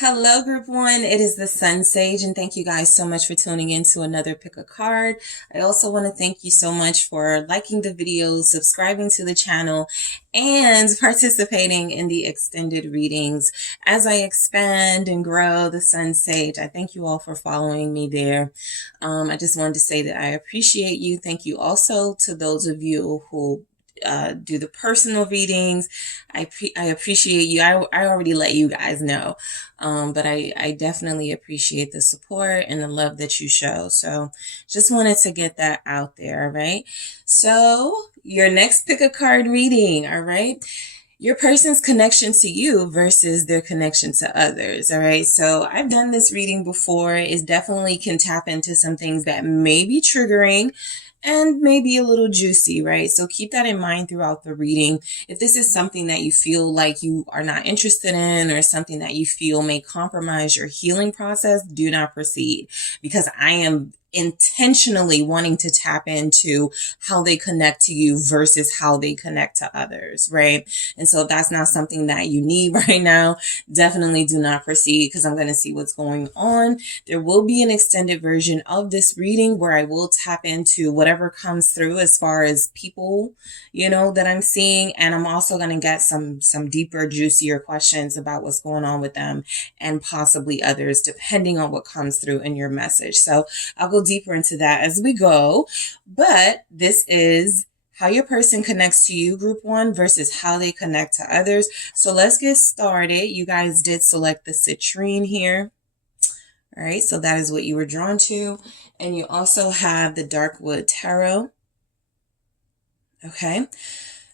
Hello, Group 1. It is the SunSage, and thank you guys so much for tuning in to another Pick a Card. I also want to thank you so much for liking the videos, subscribing to the channel, and participating in the extended readings as I expand and grow the SunSage. I thank you all for following me there. I just wanted to say that I appreciate you. Thank you also to those of you who do the personal readings. I appreciate you. I already let you guys know, but I definitely appreciate the support and the love that you show. So just wanted to get that out there. All right. So your next pick a card reading. All right. Your person's connection to you versus their connection to others. All right. So I've done this reading before. It definitely can tap into some things that may be triggering and maybe a little juicy, right? So keep that in mind throughout the reading. If this is something that you feel like you are not interested in or something that you feel may compromise your healing process, do not proceed, because I am intentionally wanting to tap into how they connect to you versus how they connect to others, right? And so if that's not something that you need right now, definitely do not proceed, because I'm going to see what's going on. There will be an extended version of this reading where I will tap into whatever comes through as far as people, that I'm seeing. And I'm also going to get some deeper, juicier questions about what's going on with them and possibly others, depending on what comes through in your message. So I'll go deeper into that as we go. But this is how your person connects to you, Group 1, versus how they connect to others. So let's get started. You guys did select the citrine here. All right, so that is what you were drawn to. And you also have the Darkwood Tarot. Okay,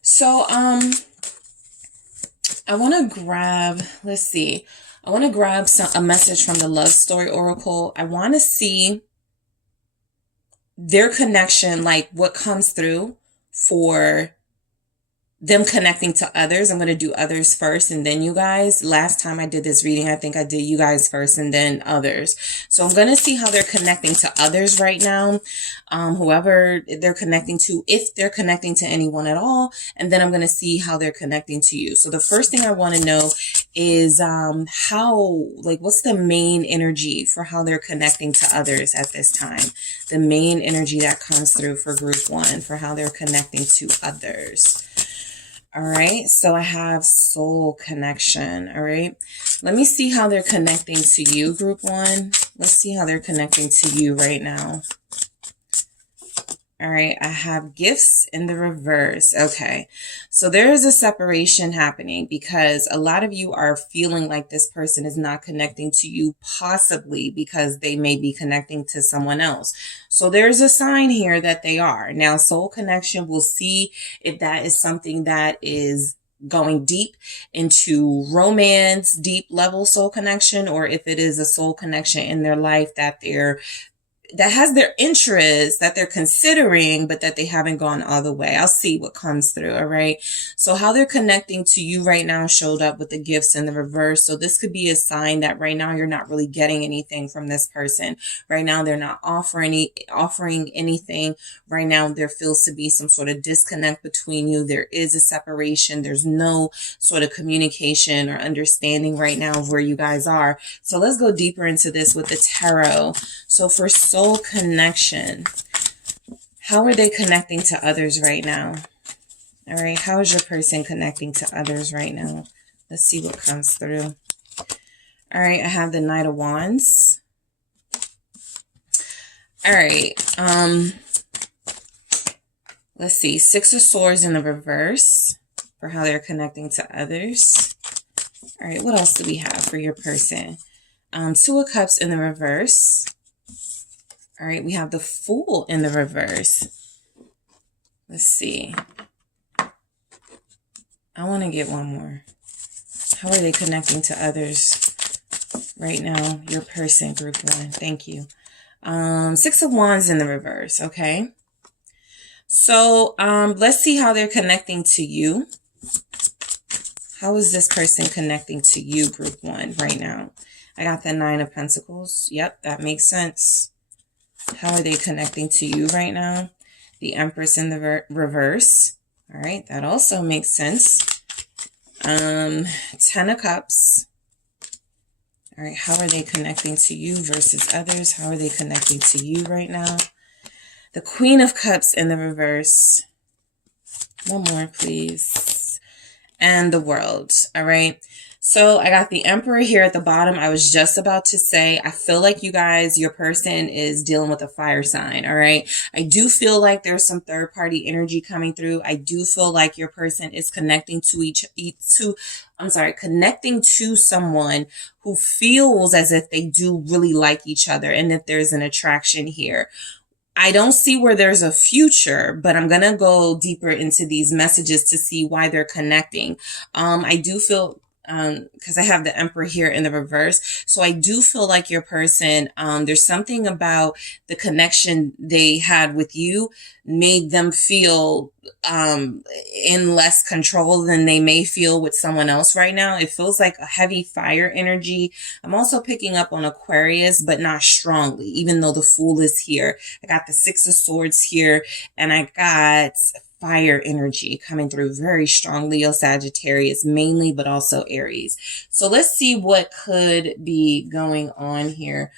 so I want to grab, let's see. I want to grab a message from the Love Story Oracle. I want to see their connection, like what comes through for them connecting to others. I'm going to do others first and then you guys. Last time I did this reading, I think I did you guys first and then others. So I'm going to see how they're connecting to others right now. Whoever they're connecting to, if they're connecting to anyone at all. And then I'm going to see how they're connecting to you. So the first thing I want to know is what's the main energy for how they're connecting to others at this time? The main energy that comes through for Group 1 for how they're connecting to others. All right, so I have soul connection. All right, let me see how they're connecting to you, Group 1. Let's see how they're connecting to you right now. All right, I have gifts in the reverse. Okay, so there is a separation happening because a lot of you are feeling like this person is not connecting to you, possibly because they may be connecting to someone else. So there's a sign here that they are. Now, soul connection, we'll see if that is something that is going deep into romance, deep level soul connection, or if it is a soul connection in their life that has their interest that they're considering, but that they haven't gone all the way. I'll see what comes through. All right. So how they're connecting to you right now showed up with the gifts in the reverse. So this could be a sign that right now you're not really getting anything from this person. Right now, they're not offering anything. Right now, there feels to be some sort of disconnect between you. There is a separation. There's no sort of communication or understanding right now of where you guys are. So let's go deeper into this with the tarot. So for soul connection, how are they connecting to others right now? All right, how is your person connecting to others right now? Let's see what comes through. All right, I have the Knight of Wands. All right, let's see, Six of Swords in the reverse for how they're connecting to others. All right, what else do we have for your person? Two of Cups in the reverse. All right, we have the Fool in the reverse. Let's see. I want to get one more. How are they connecting to others right now? Your person, Group 1. Thank you. Six of Wands in the reverse. Okay. So let's see how they're connecting to you. How is this person connecting to you, Group 1, right now? I got the Nine of Pentacles. Yep, that makes sense. How are they connecting to you right now? The Empress in the reverse. All right, that also makes sense. 10 of Cups. All right, how are they connecting to you versus others? How are they connecting to you right now? The Queen of Cups in the reverse. One more, please. And the World. All right. So I got the Emperor here at the bottom. I was just about to say, I feel like you guys, your person is dealing with a fire sign. All right. I do feel like there's some third party energy coming through. I do feel like your person is connecting connecting to someone who feels as if they do really like each other and that there's an attraction here. I don't see where there's a future, but I'm going to go deeper into these messages to see why they're connecting. I do feel, because I have the Emperor here in the reverse. So I do feel like your person, there's something about the connection they had with you made them feel in less control than they may feel with someone else right now. It feels like a heavy fire energy. I'm also picking up on Aquarius, but not strongly, even though the Fool is here. I got the Six of Swords here, and I got fire energy coming through very strong. Leo, Sagittarius mainly, but also Aries. So let's see what could be going on here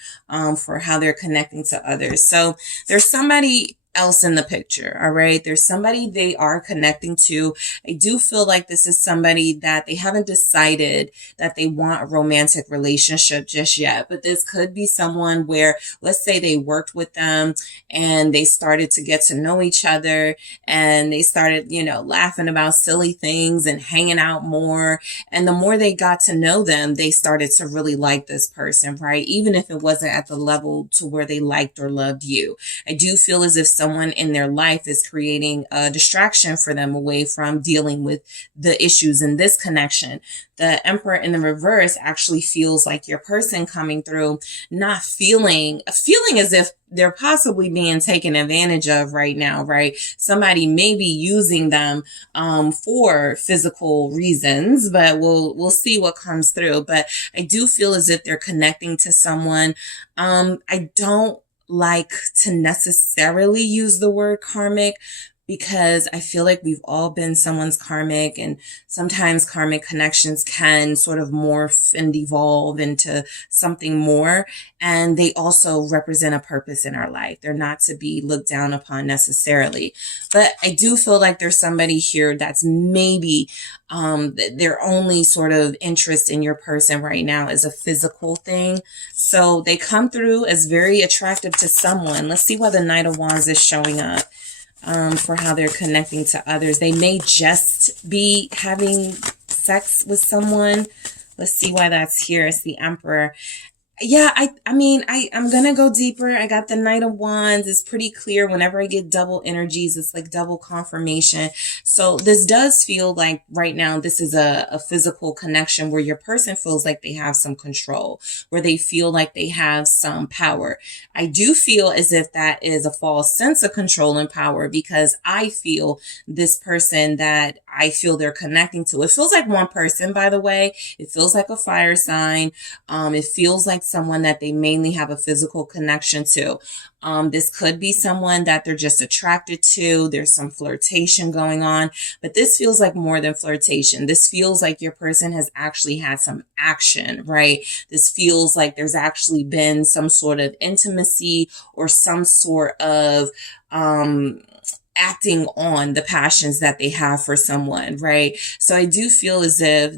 for how they're connecting to others. So there's somebody else in the picture. All right. There's somebody they are connecting to. I do feel like this is somebody that they haven't decided that they want a romantic relationship just yet, but this could be someone where, let's say they worked with them and they started to get to know each other and they started, laughing about silly things and hanging out more. And the more they got to know them, they started to really like this person, right? Even if it wasn't at the level to where they liked or loved you. I do feel as if someone in their life is creating a distraction for them away from dealing with the issues in this connection. The Emperor in the reverse actually feels like your person coming through, not feeling as if they're possibly being taken advantage of right now, right? Somebody may be using them for physical reasons, but we'll see what comes through. But I do feel as if they're connecting to someone. I don't like to necessarily use the word karmic because I feel like we've all been someone's karmic, and sometimes karmic connections can sort of morph and evolve into something more. And they also represent a purpose in our life. They're not to be looked down upon necessarily. But I do feel like there's somebody here that's maybe their only sort of interest in your person right now is a physical thing. So they come through as very attractive to someone. Let's see why the Knight of Wands is showing up. For how they're connecting to others. They may just be having sex with someone. Let's see why that's here. It's the Emperor. Yeah, I'm going to go deeper. I got the Knight of Wands. It's pretty clear whenever I get double energies, it's like double confirmation. So this does feel like right now, this is a physical connection where your person feels like they have some control, where they feel like they have some power. I do feel as if that is a false sense of control and power, because I feel this person that I feel they're connecting to, it feels like one person, by the way. It feels like a fire sign. It feels like someone that they mainly have a physical connection to. This could be someone that they're just attracted to. There's some flirtation going on, but this feels like more than flirtation. This feels like your person has actually had some action, right? This feels like there's actually been some sort of intimacy or some sort of, acting on the passions that they have for someone, right? So I do feel as if,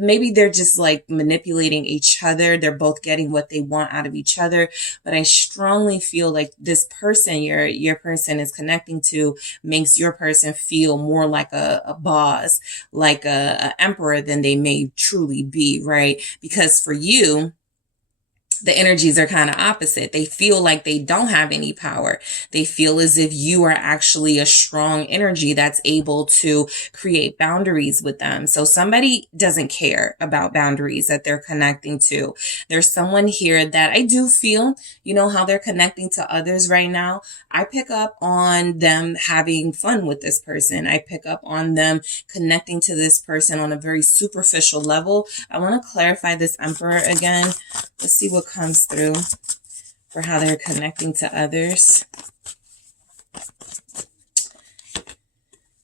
maybe they're just like manipulating each other. They're both getting what they want out of each other. But I strongly feel like this person your person is connecting to makes your person feel more like a boss, like a emperor than they may truly be, right? Because for you, the energies are kind of opposite. They feel like they don't have any power. They feel as if you are actually a strong energy that's able to create boundaries with them. So somebody doesn't care about boundaries that they're connecting to. There's someone here that I do feel, how they're connecting to others right now. I pick up on them having fun with this person. I pick up on them connecting to this person on a very superficial level. I want to clarify this Emperor again. Let's see what comes through for how they're connecting to others.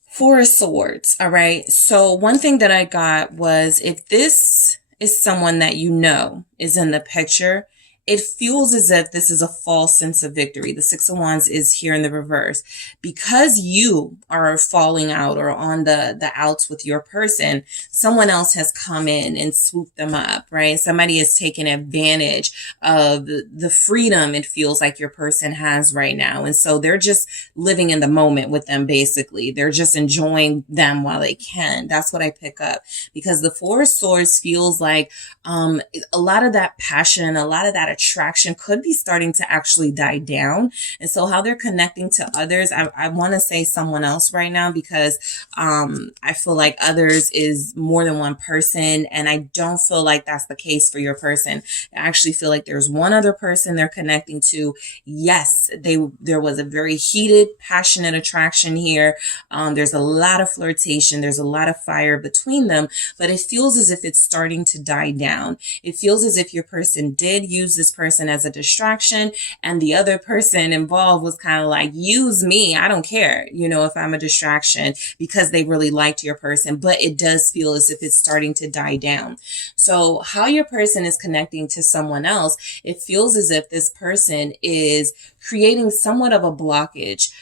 Four of Swords. All right. So one thing that I got was if this is someone that you know is in the picture, it feels as if this is a false sense of victory. The Six of Wands is here in the reverse. Because you are falling out or on the outs with your person, someone else has come in and swooped them up, right? Somebody has taken advantage of the freedom it feels like your person has right now. And so they're just living in the moment with them, basically. They're just enjoying them while they can. That's what I pick up. Because the Four of Swords feels like a lot of that passion, a lot of that attraction could be starting to actually die down. And so how they're connecting to others, I want to say someone else right now, because I feel like others is more than one person, and I don't feel like that's the case for your person. I actually feel like there's one other person they're connecting to. Yes, there was a very heated, passionate attraction here. There's a lot of flirtation. There's a lot of fire between them, but it feels as if it's starting to die down. It feels as if your person did use this person as a distraction, and the other person involved was kind of like, use me, I don't care, if I'm a distraction, because they really liked your person. But it does feel as if it's starting to die down. So how your person is connecting to someone else, it feels as if this person is creating somewhat of a blockage,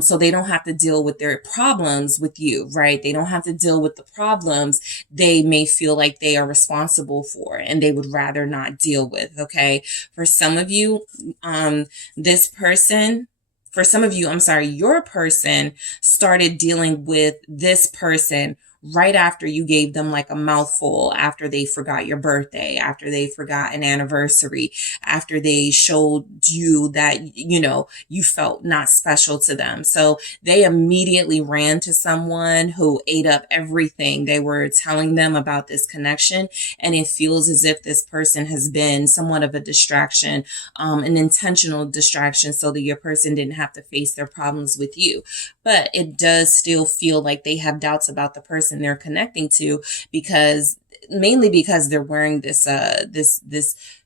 so they don't have to deal with their problems with you, right? They don't have to deal with the problems they may feel like they are responsible for and they would rather not deal with, okay? For some of you, your person started dealing with this person right after you gave them like a mouthful, after they forgot your birthday, after they forgot an anniversary, after they showed you that, you felt not special to them. So they immediately ran to someone who ate up everything they were telling them about this connection. And it feels as if this person has been somewhat of a distraction, an intentional distraction, so that your person didn't have to face their problems with you. But it does still feel like they have doubts about the person they're connecting to, mainly because they're wearing this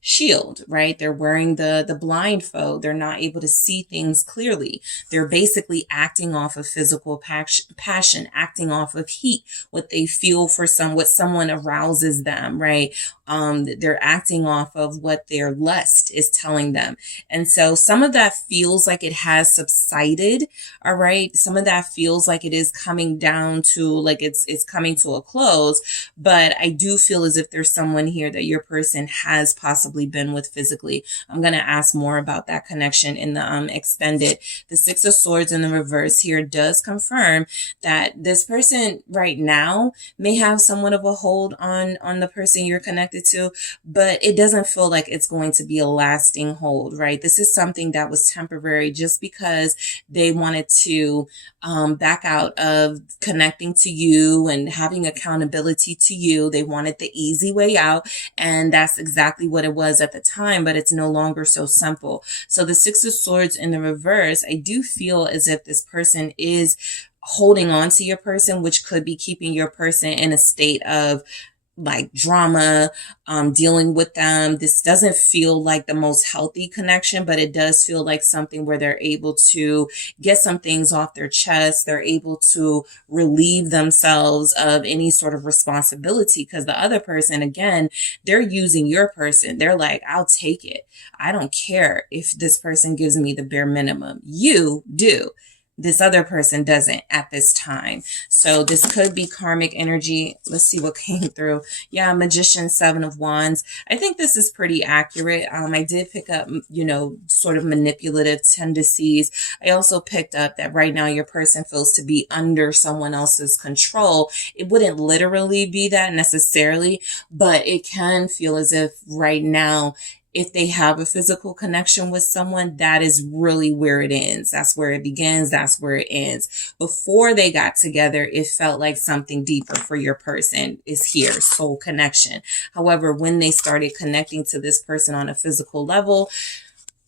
shield, right? They're wearing the blindfold. They're not able to see things clearly. They're basically acting off of physical passion, acting off of heat, what they feel for what someone arouses them, right? They're acting off of what their lust is telling them. And so some of that feels like it has subsided. All right. Some of that feels like it is coming down to, like it's coming to a close, but I do feel as if there's someone here that your person has possibly been with physically. I'm going to ask more about that connection in the extended. The Six of Swords in the reverse here does confirm that this person right now may have somewhat of a hold on the person you're connected to, but it doesn't feel like it's going to be a lasting hold, right? This is something that was temporary just because they wanted to back out of connecting to you and having accountability to you. They wanted the easy way out, and that's exactly what it was at the time, but it's no longer so simple. So the Six of Swords in the reverse, I do feel as if this person is holding on to your person, which could be keeping your person in a state of like drama, dealing with them. This doesn't feel like the most healthy connection, but it does feel like something where they're able to get some things off their chest. They're able to relieve themselves of any sort of responsibility, because the other person, again, they're using your person. They're like, I'll take it. I don't care if this person gives me the bare minimum. You do. This other person doesn't at this time. So this could be karmic energy. Let's see what came through. Yeah, Magician, Seven of Wands. I think this is pretty accurate. I did pick up, sort of manipulative tendencies. I also picked up that right now your person feels to be under someone else's control. It wouldn't literally be that necessarily, but it can feel as if right now, if they have a physical connection with someone, that is really where it ends. That's where it begins. That's where it ends. Before they got together, it felt like something deeper for your person is here, soul connection. However, when they started connecting to this person on a physical level,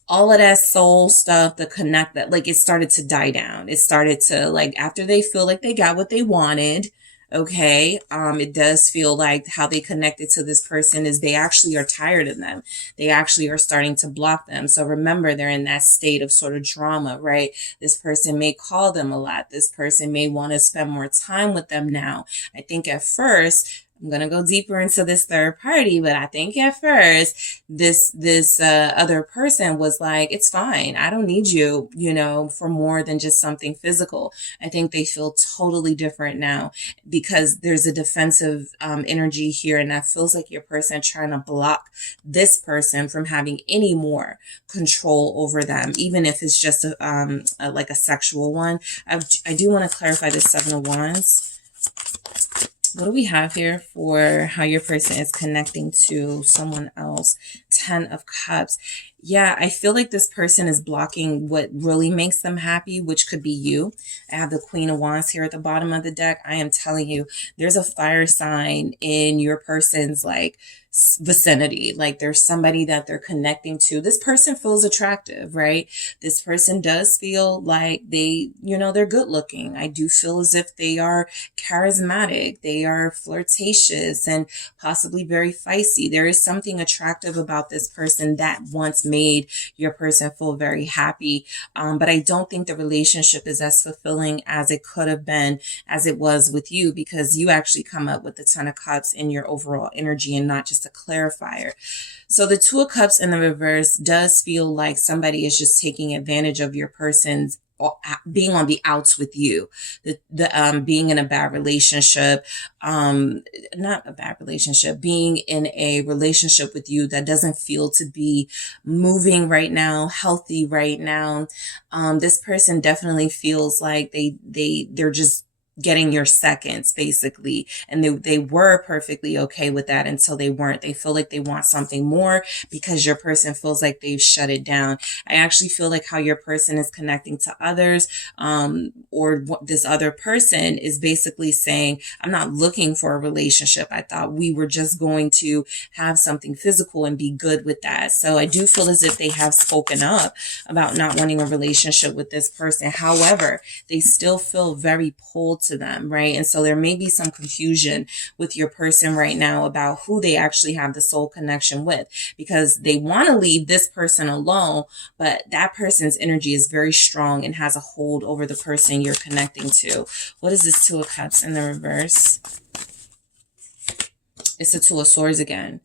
all of that soul stuff, it started to die down. It started to, after they feel like they got what they wanted, okay, it does feel like how they connected to this person is they actually are tired of them. They actually are starting to block them. So remember, they're in that state of sort of drama, right? This person may call them a lot. This person may want to spend more time with them now. I think at first, I'm going to go deeper into this third party, but I think at first this other person was like, it's fine. I don't need you, you know, for more than just something physical. I think they feel totally different now because there's a defensive energy here, and that feels like your person trying to block this person from having any more control over them, even if it's just like a sexual one. I do want to clarify the Seven of Wands. What do we have here for how your person is connecting to someone else? 10 of Cups. Yeah, I feel like this person is blocking what really makes them happy, which could be you. I have the Queen of Wands here at the bottom of the deck. I am telling you, there's a fire sign in your person's like vicinity. Like there's somebody that they're connecting to. This person feels attractive, right? This person does feel like they, you know, they're good looking. I do feel as if they are charismatic. They are flirtatious and possibly very feisty. There is something attractive about this person that once made your person feel very happy. But I don't think the relationship is as fulfilling as it could have been, as it was with you, because you actually come up with the 10 of Cups in your overall energy and not just a clarifier. So the 2 of Cups in the reverse does feel like somebody is just taking advantage of your person's being on the outs with you, being in a bad relationship, not a bad relationship, being in a relationship with you that doesn't feel to be moving right now, healthy right now. This person definitely feels like they're just getting your seconds basically. And they were perfectly okay with that until they weren't. They feel like they want something more because your person feels like they've shut it down. I actually feel like how your person is connecting to others, or this other person is basically saying, I'm not looking for a relationship. I thought we were just going to have something physical and be good with that. So I do feel as if they have spoken up about not wanting a relationship with this person. However, they still feel very pulled to them, right? And so there may be some confusion with your person right now about who they actually have the soul connection with, because they want to leave this person alone, but that person's energy is very strong and has a hold over the person you're connecting to. What is this 2 of Cups in the reverse? It's the 2 of Swords again.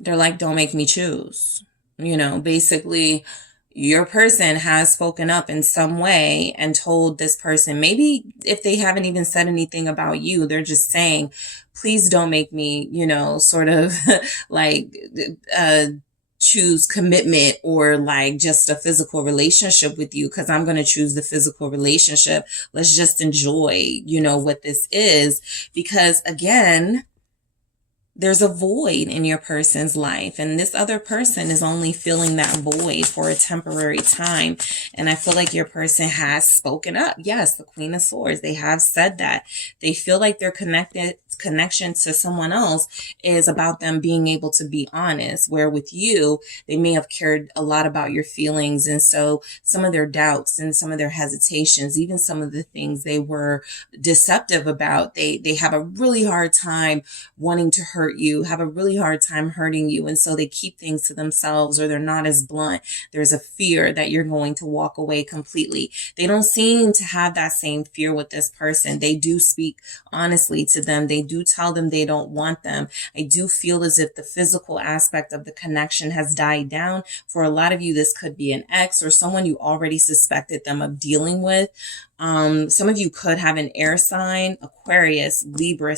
They're like, don't make me choose. You know, basically, your person has spoken up in some way and told this person, maybe if they haven't even said anything about you, they're just saying, please don't make me, you know, sort of like choose commitment or like just a physical relationship with you, because I'm going to choose the physical relationship. Let's just enjoy, you know, what this is, because again, there's a void in your person's life, and this other person is only filling that void for a temporary time. And I feel like your person has spoken up. Yes, the Queen of Swords, they have said that they feel like their connection to someone else is about them being able to be honest, where with you, they may have cared a lot about your feelings. And so some of their doubts and some of their hesitations, even some of the things they were deceptive about, they have a really hard time wanting to hurt you, have a really hard time hurting you. And so they keep things to themselves, or they're not as blunt. There's a fear that you're going to walk away completely. They don't seem to have that same fear with this person. They do speak honestly to them. They do tell them they don't want them. I do feel as if the physical aspect of the connection has died down. For a lot of you, this could be an ex or someone you already suspected them of dealing with. Some of you could have an air sign, Aquarius, Libra,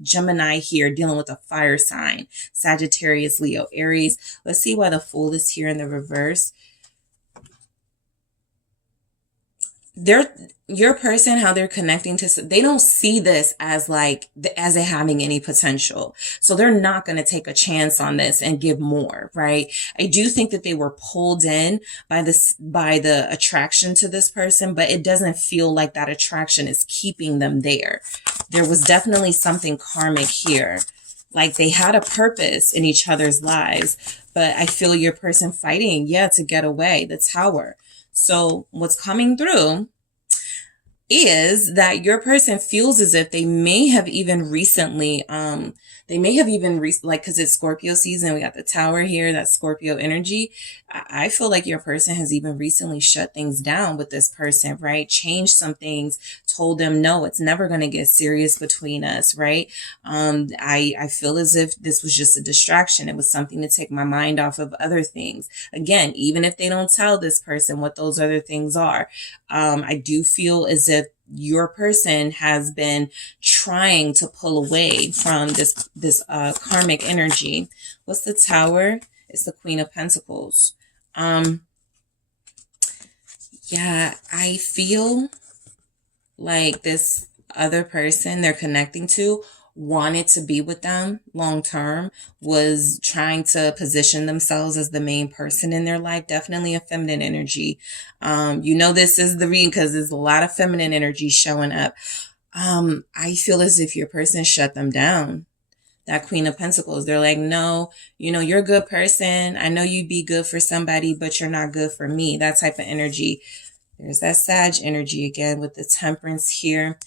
Gemini here, dealing with a fire sign, Sagittarius, Leo, Aries. Let's see why the Fool is here in the reverse. Your person, how they're connecting to, they don't see this as like, as it having any potential. So they're not going to take a chance on this and give more, right? I do think that they were pulled in by the attraction to this person, but it doesn't feel like that attraction is keeping them there. There was definitely something karmic here. Like they had a purpose in each other's lives, but I feel your person fighting, to get away, the Tower. So what's coming through is that your person feels as if they may have even recently, They may have even, like, because it's Scorpio season, we got the Tower here, that Scorpio energy. I feel like your person has even recently shut things down with this person, right? Changed some things, told them, no, it's never going to get serious between us, right? I feel as if this was just a distraction. It was something to take my mind off of other things. Again, even if they don't tell this person what those other things are, I do feel as if your person has been trying to pull away from this karmic energy. What's the Tower? It's the Queen of Pentacles. Yeah, I feel like this other person they're connecting to wanted to be with them long term, was trying to position themselves as the main person in their life. Definitely a feminine energy. This is the reading because there's a lot of feminine energy showing up. I feel as if your person shut them down. That Queen of Pentacles, they're like, no, you're a good person. I know you'd be good for somebody, but you're not good for me. That type of energy. There's that Sag energy again with the Temperance here.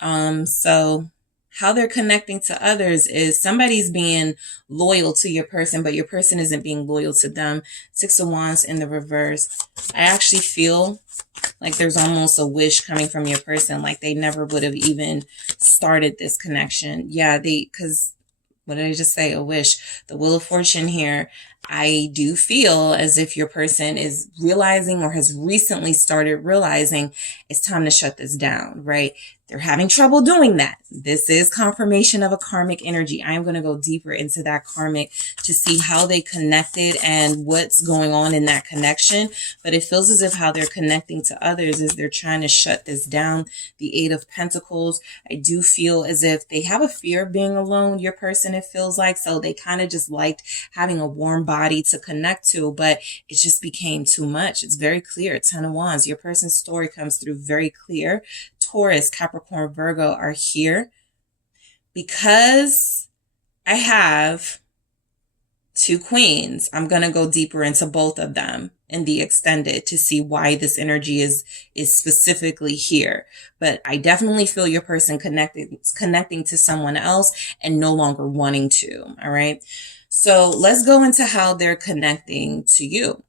So how they're connecting to others is somebody's being loyal to your person, but your person isn't being loyal to them. 6 of Wands in the reverse. I actually feel like there's almost a wish coming from your person, like they never would have even started this connection. Yeah, because what did I just say? A wish. The Wheel of Fortune here. I do feel as if your person is realizing or has recently started realizing it's time to shut this down, right? They're having trouble doing that. This is confirmation of a karmic energy. I am going to go deeper into that karmic to see how they connected and what's going on in that connection. But it feels as if how they're connecting to others is they're trying to shut this down. The 8 of Pentacles. I do feel as if they have a fear of being alone, your person, it feels like. So they kind of just liked having a warm body to connect to, but it just became too much. It's very clear. 10 of Wands. Your person's story comes through very clear. Taurus, Capricorn, Virgo are here because I have 2 queens. I'm going to go deeper into both of them in the extended to see why this energy is specifically here. But I definitely feel your person connecting to someone else and no longer wanting to. All right. So let's go into how they're connecting to you.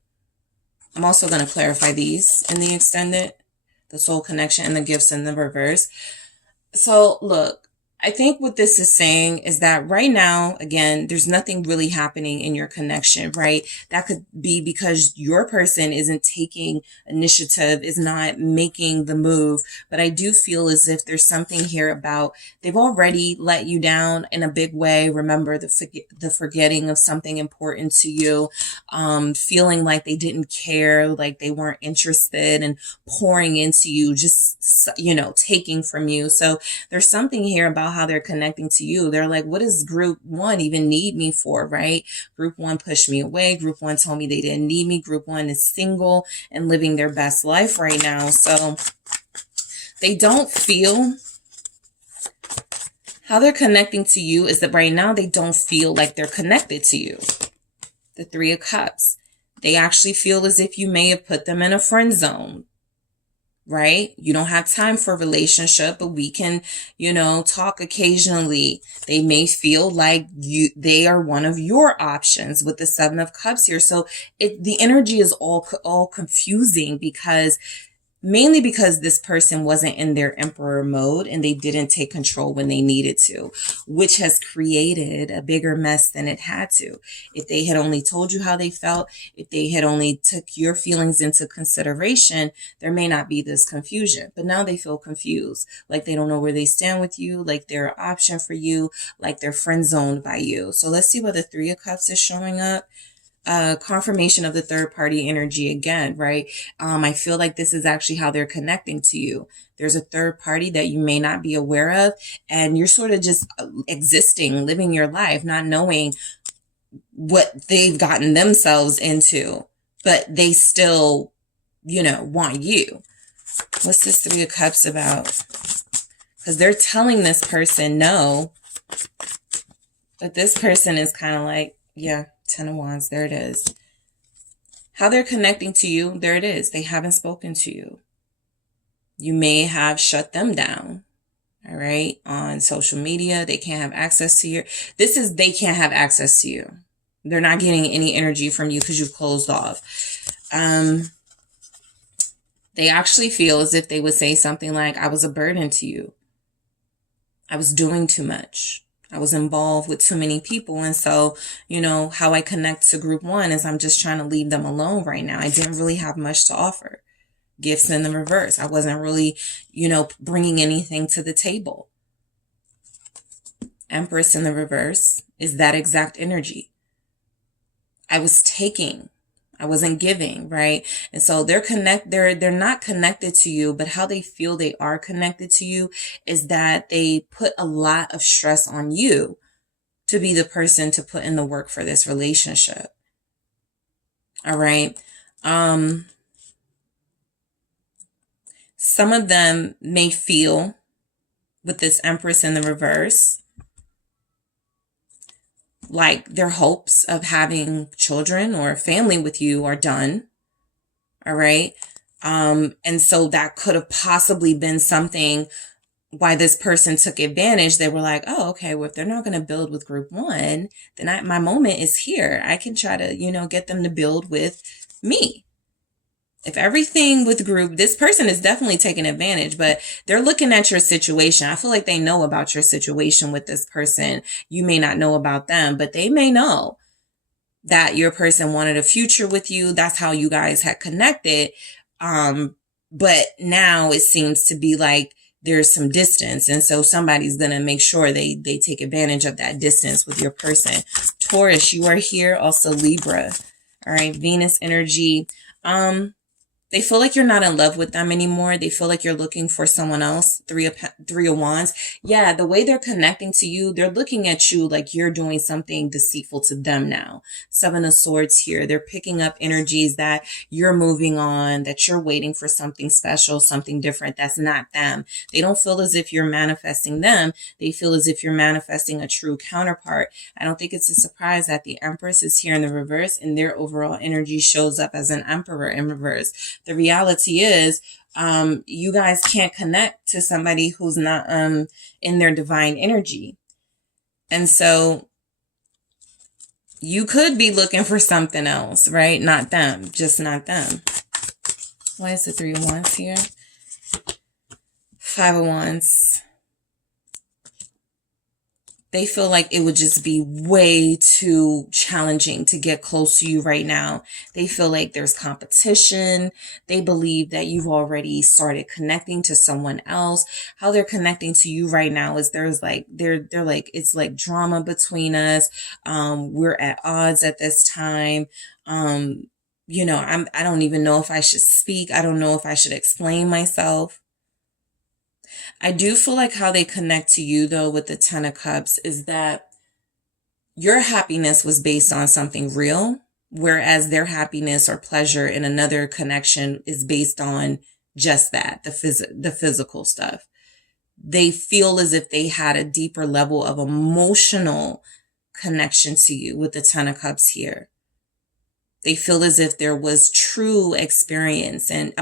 I'm also going to clarify these in the extended. The soul connection and the gifts in the reverse. So look, I think what this is saying is that right now, again, there's nothing really happening in your connection, right? That could be because your person isn't taking initiative, is not making the move. But I do feel as if there's something here about they've already let you down in a big way. Remember the forgetting of something important to you, feeling like they didn't care, like they weren't interested and pouring into you, just, taking from you. So there's something here about how they're connecting to you. They're like, what does group 1 even need me for, right? Group 1 pushed me away. Group 1 told me they didn't need me. Group 1 is single and living their best life right now. So they don't feel how they're connecting to you is that right now they don't feel like they're connected to you. The 3 of Cups. They actually feel as if you may have put them in a friend zone. Right? You don't have time for a relationship, but we can, talk occasionally. They may feel like they are one of your options with the 7 of Cups here. So the energy is all confusing mainly because this person wasn't in their emperor mode and they didn't take control when they needed to, which has created a bigger mess than it had to. If they had only told you how they felt, if they had only took your feelings into consideration, there may not be this confusion. But now they feel confused, like they don't know where they stand with you, like they're an option for you, like they're friend zoned by you. So let's see what the 3 of Cups is showing up. Confirmation of the third party energy again, right? I feel like this is actually how they're connecting to you. There's a third party that you may not be aware of, and you're sort of just existing, living your life, not knowing what they've gotten themselves into, but they still, want you. What's this 3 of Cups about? Because they're telling this person no, but this person is kind of like, yeah, 10 of Wands, there it is. How they're connecting to you, there it is. They haven't spoken to you. You may have shut them down. All right. On social media, they can't have access to they can't have access to you. They're not getting any energy from you because you've closed off. They actually feel as if they would say something like, I was a burden to you. I was doing too much. I was involved with too many people. And so, how I connect to group one is I'm just trying to leave them alone right now. I didn't really have much to offer. Gifts in the reverse. I wasn't really, bringing anything to the table. Empress in the reverse is that exact energy. I was taking. I wasn't giving, right? And so they're not connected to you, but how they feel they are connected to you is that they put a lot of stress on you to be the person to put in the work for this relationship. All right. Some of them may feel with this Empress in the reverse, like their hopes of having children or a family with you are done. All right. And so that could have possibly been something why this person took advantage. They were like, oh, okay, well, if they're not going to build with group one, then my moment is here. I can try to, get them to build with me. If everything with group, this person is definitely taking advantage, but they're looking at your situation. I feel like they know about your situation with this person. You may not know about them, but they may know that your person wanted a future with you. That's how you guys had connected. But now it seems to be like there's some distance. And so somebody's going to make sure they take advantage of that distance with your person. Taurus, you are here. Also Libra. All right. Venus energy. They feel like you're not in love with them anymore. They feel like you're looking for someone else. Three of Wands. Yeah, the way they're connecting to you, they're looking at you like you're doing something deceitful to them now. Seven of Swords here. They're picking up energies that you're moving on, that you're waiting for something special, something different that's not them. They don't feel as if you're manifesting them. They feel as if you're manifesting a true counterpart. I don't think it's a surprise that the Empress is here in the reverse and their overall energy shows up as an Emperor in reverse. The reality is, you guys can't connect to somebody who's not in their divine energy. And so you could be looking for something else, right? Not them, just not them. Why is the Three of Wands here? Five of Wands. They feel like it would just be way too challenging to get close to you right now. They feel like there's competition. They believe that you've already started connecting to someone else. How they're connecting to you right now is they're like, it's like drama between us. We're at odds at this time. I don't even know if I should speak. I don't know if I should explain myself. I do feel like how they connect to you, though, with the Ten of Cups is that your happiness was based on something real, whereas their happiness or pleasure in another connection is based on just that, the physical stuff. They feel as if they had a deeper level of emotional connection to you with the Ten of Cups here. They feel as if there was true experience and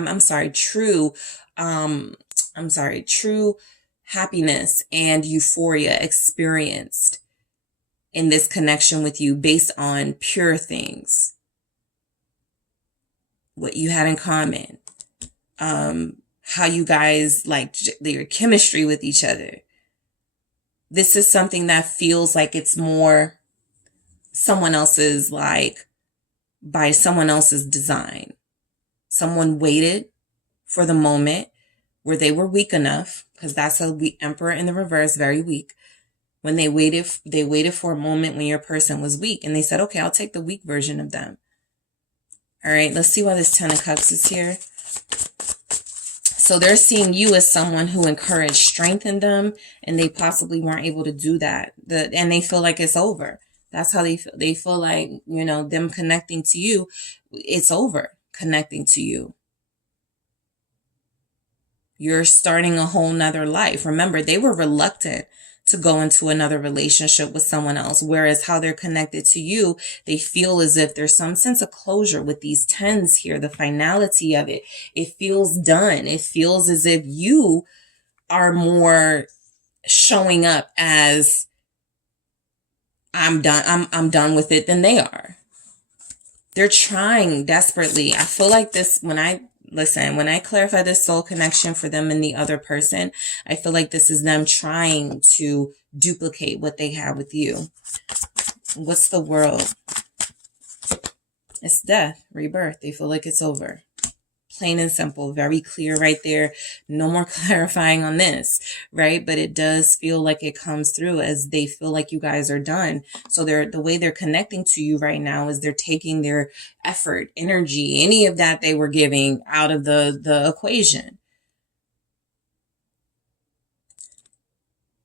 true happiness and euphoria experienced in this connection with you based on pure things. What you had in common. How you guys like your chemistry with each other. This is something that feels like it's more someone else's, like by someone else's design. Someone waited for the moment where they were weak enough, because that's a weak Emperor in the reverse, very weak. When they waited for a moment when your person was weak, and they said, okay, I'll take the weak version of them. All right, let's see why this Ten of Cups is here. So they're seeing you as someone who encouraged strength in them, and they possibly weren't able to do that. And they feel like it's over. That's how they feel. They feel like, them connecting to you, it's over connecting to you. You're starting a whole nother life. Remember, they were reluctant to go into another relationship with someone else, whereas how they're connected to you, they feel as if there's some sense of closure with these tens here, the finality of it. It feels done. It feels as if you are more showing up as I'm done with it than they are. They're trying desperately. I feel like this, when I clarify this soul connection for them and the other person, I feel like this is them trying to duplicate what they have with you. What's the world? It's death, rebirth. They feel like it's over. Plain and simple, very clear right there. No more clarifying on this, right? But it does feel like it comes through as they feel like you guys are done. So the way they're connecting to you right now is they're taking their effort, energy, any of that they were giving out of the equation.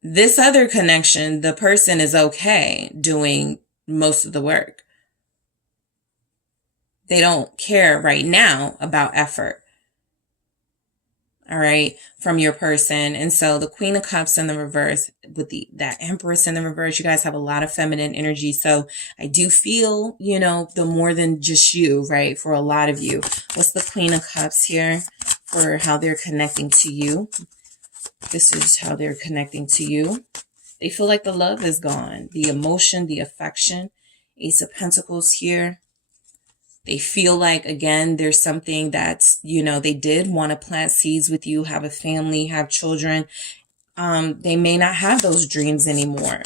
This other connection, the person is okay doing most of the work. They don't care right now about effort. All right, from your person. And so the Queen of Cups in the reverse with that Empress in the reverse, you guys have a lot of feminine energy. So I do feel, the more than just you, right? For a lot of you. What's the Queen of Cups here for how they're connecting to you? This is how they're connecting to you. They feel like the love is gone. The emotion, the affection. Ace of Pentacles here. They feel like, again, there's something that's, they did want to plant seeds with you, have a family, have children. They may not have those dreams anymore.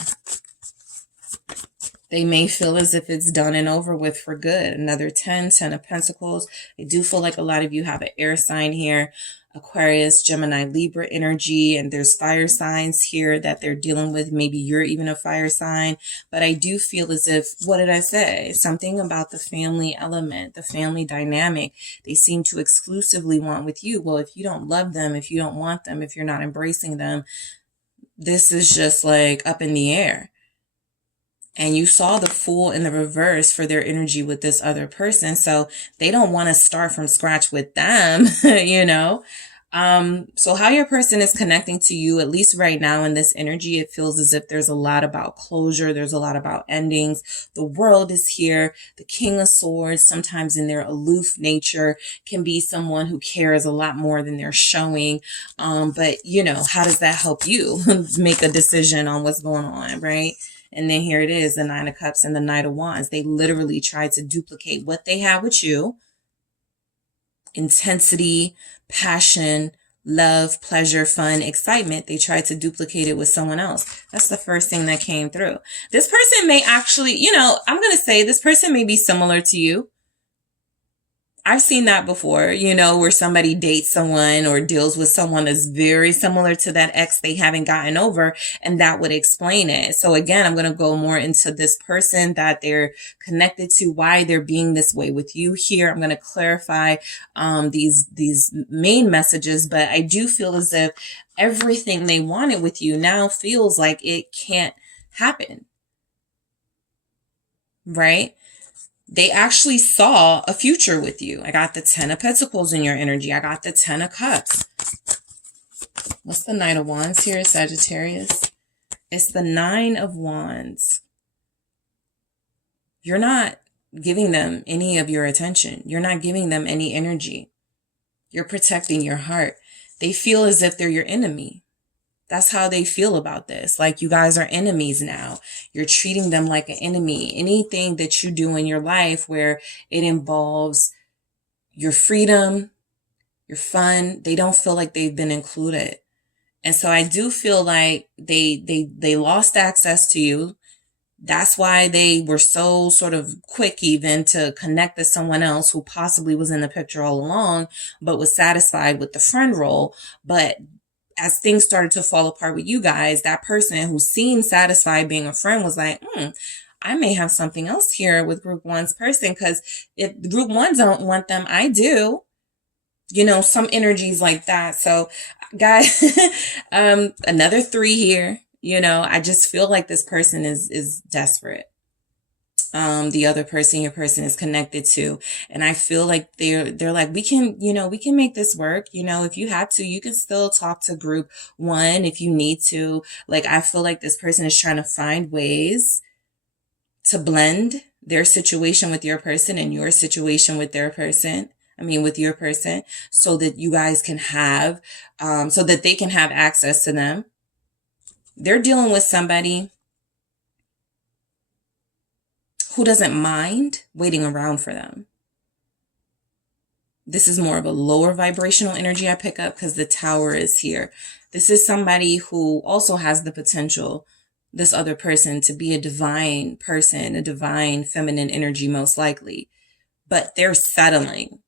They may feel as if it's done and over with for good. Another 10 of Pentacles. I do feel like a lot of you have an air sign here. Aquarius, Gemini, Libra energy, and there's fire signs here that they're dealing with. Maybe you're even a fire sign, but I do feel as if, what did I say? Something about the family element, the family dynamic, they seem to exclusively want with you. Well, if you don't love them, if you don't want them, if you're not embracing them, this is just like up in the air. And you saw the Fool in the reverse for their energy with this other person. So they don't want to start from scratch with them, So how your person is connecting to you, at least right now in this energy, it feels as if there's a lot about closure. There's a lot about endings. The World is here. The King of Swords, sometimes in their aloof nature, can be someone who cares a lot more than they're showing. But how does that help you make a decision on what's going on, right? And then here it is, the Nine of Cups and the Knight of Wands. They literally tried to duplicate what they have with you. Intensity, passion, love, pleasure, fun, excitement. They tried to duplicate it with someone else. That's the first thing that came through. This person may actually, I'm going to say this person may be similar to you. I've seen that before, where somebody dates someone or deals with someone that's very similar to that ex they haven't gotten over, and that would explain it. So again, I'm going to go more into this person that they're connected to, why they're being this way with you here. I'm going to clarify these main messages, but I do feel as if everything they wanted with you now feels like it can't happen, right? They actually saw a future with you. I got the 10 of Pentacles in your energy. I got the 10 of Cups. What's the Knight of Wands here, Sagittarius? It's the 9 of Wands. You're not giving them any of your attention. You're not giving them any energy. You're protecting your heart. They feel as if they're your enemy. That's how they feel about this. Like you guys are enemies now. You're treating them like an enemy. Anything that you do in your life where it involves your freedom, your fun, they don't feel like they've been included. And so I do feel like they lost access to you. That's why they were so sort of quick even to connect to someone else who possibly was in the picture all along, but was satisfied with the friend role. But as things started to fall apart with you guys, that person who seemed satisfied being a friend was like, I may have something else here with Group 1's person, because if Group 1 don't want them, I do. Some energies like that. So guys, another 3 here. I just feel like this person is desperate. The other person your person is connected to. And I feel like they're like, we can make this work. If you have to, you can still talk to Group 1 if you need to. Like, I feel like this person is trying to find ways to blend their situation with your person and your situation with their person. With your person, so that you guys can have, so that they can have access to them. They're dealing with somebody who doesn't mind waiting around for them. This is more of a lower vibrational energy I pick up because the Tower is here. This is somebody who also has the potential, this other person, to be a divine person, a divine feminine energy most likely. But they're settling.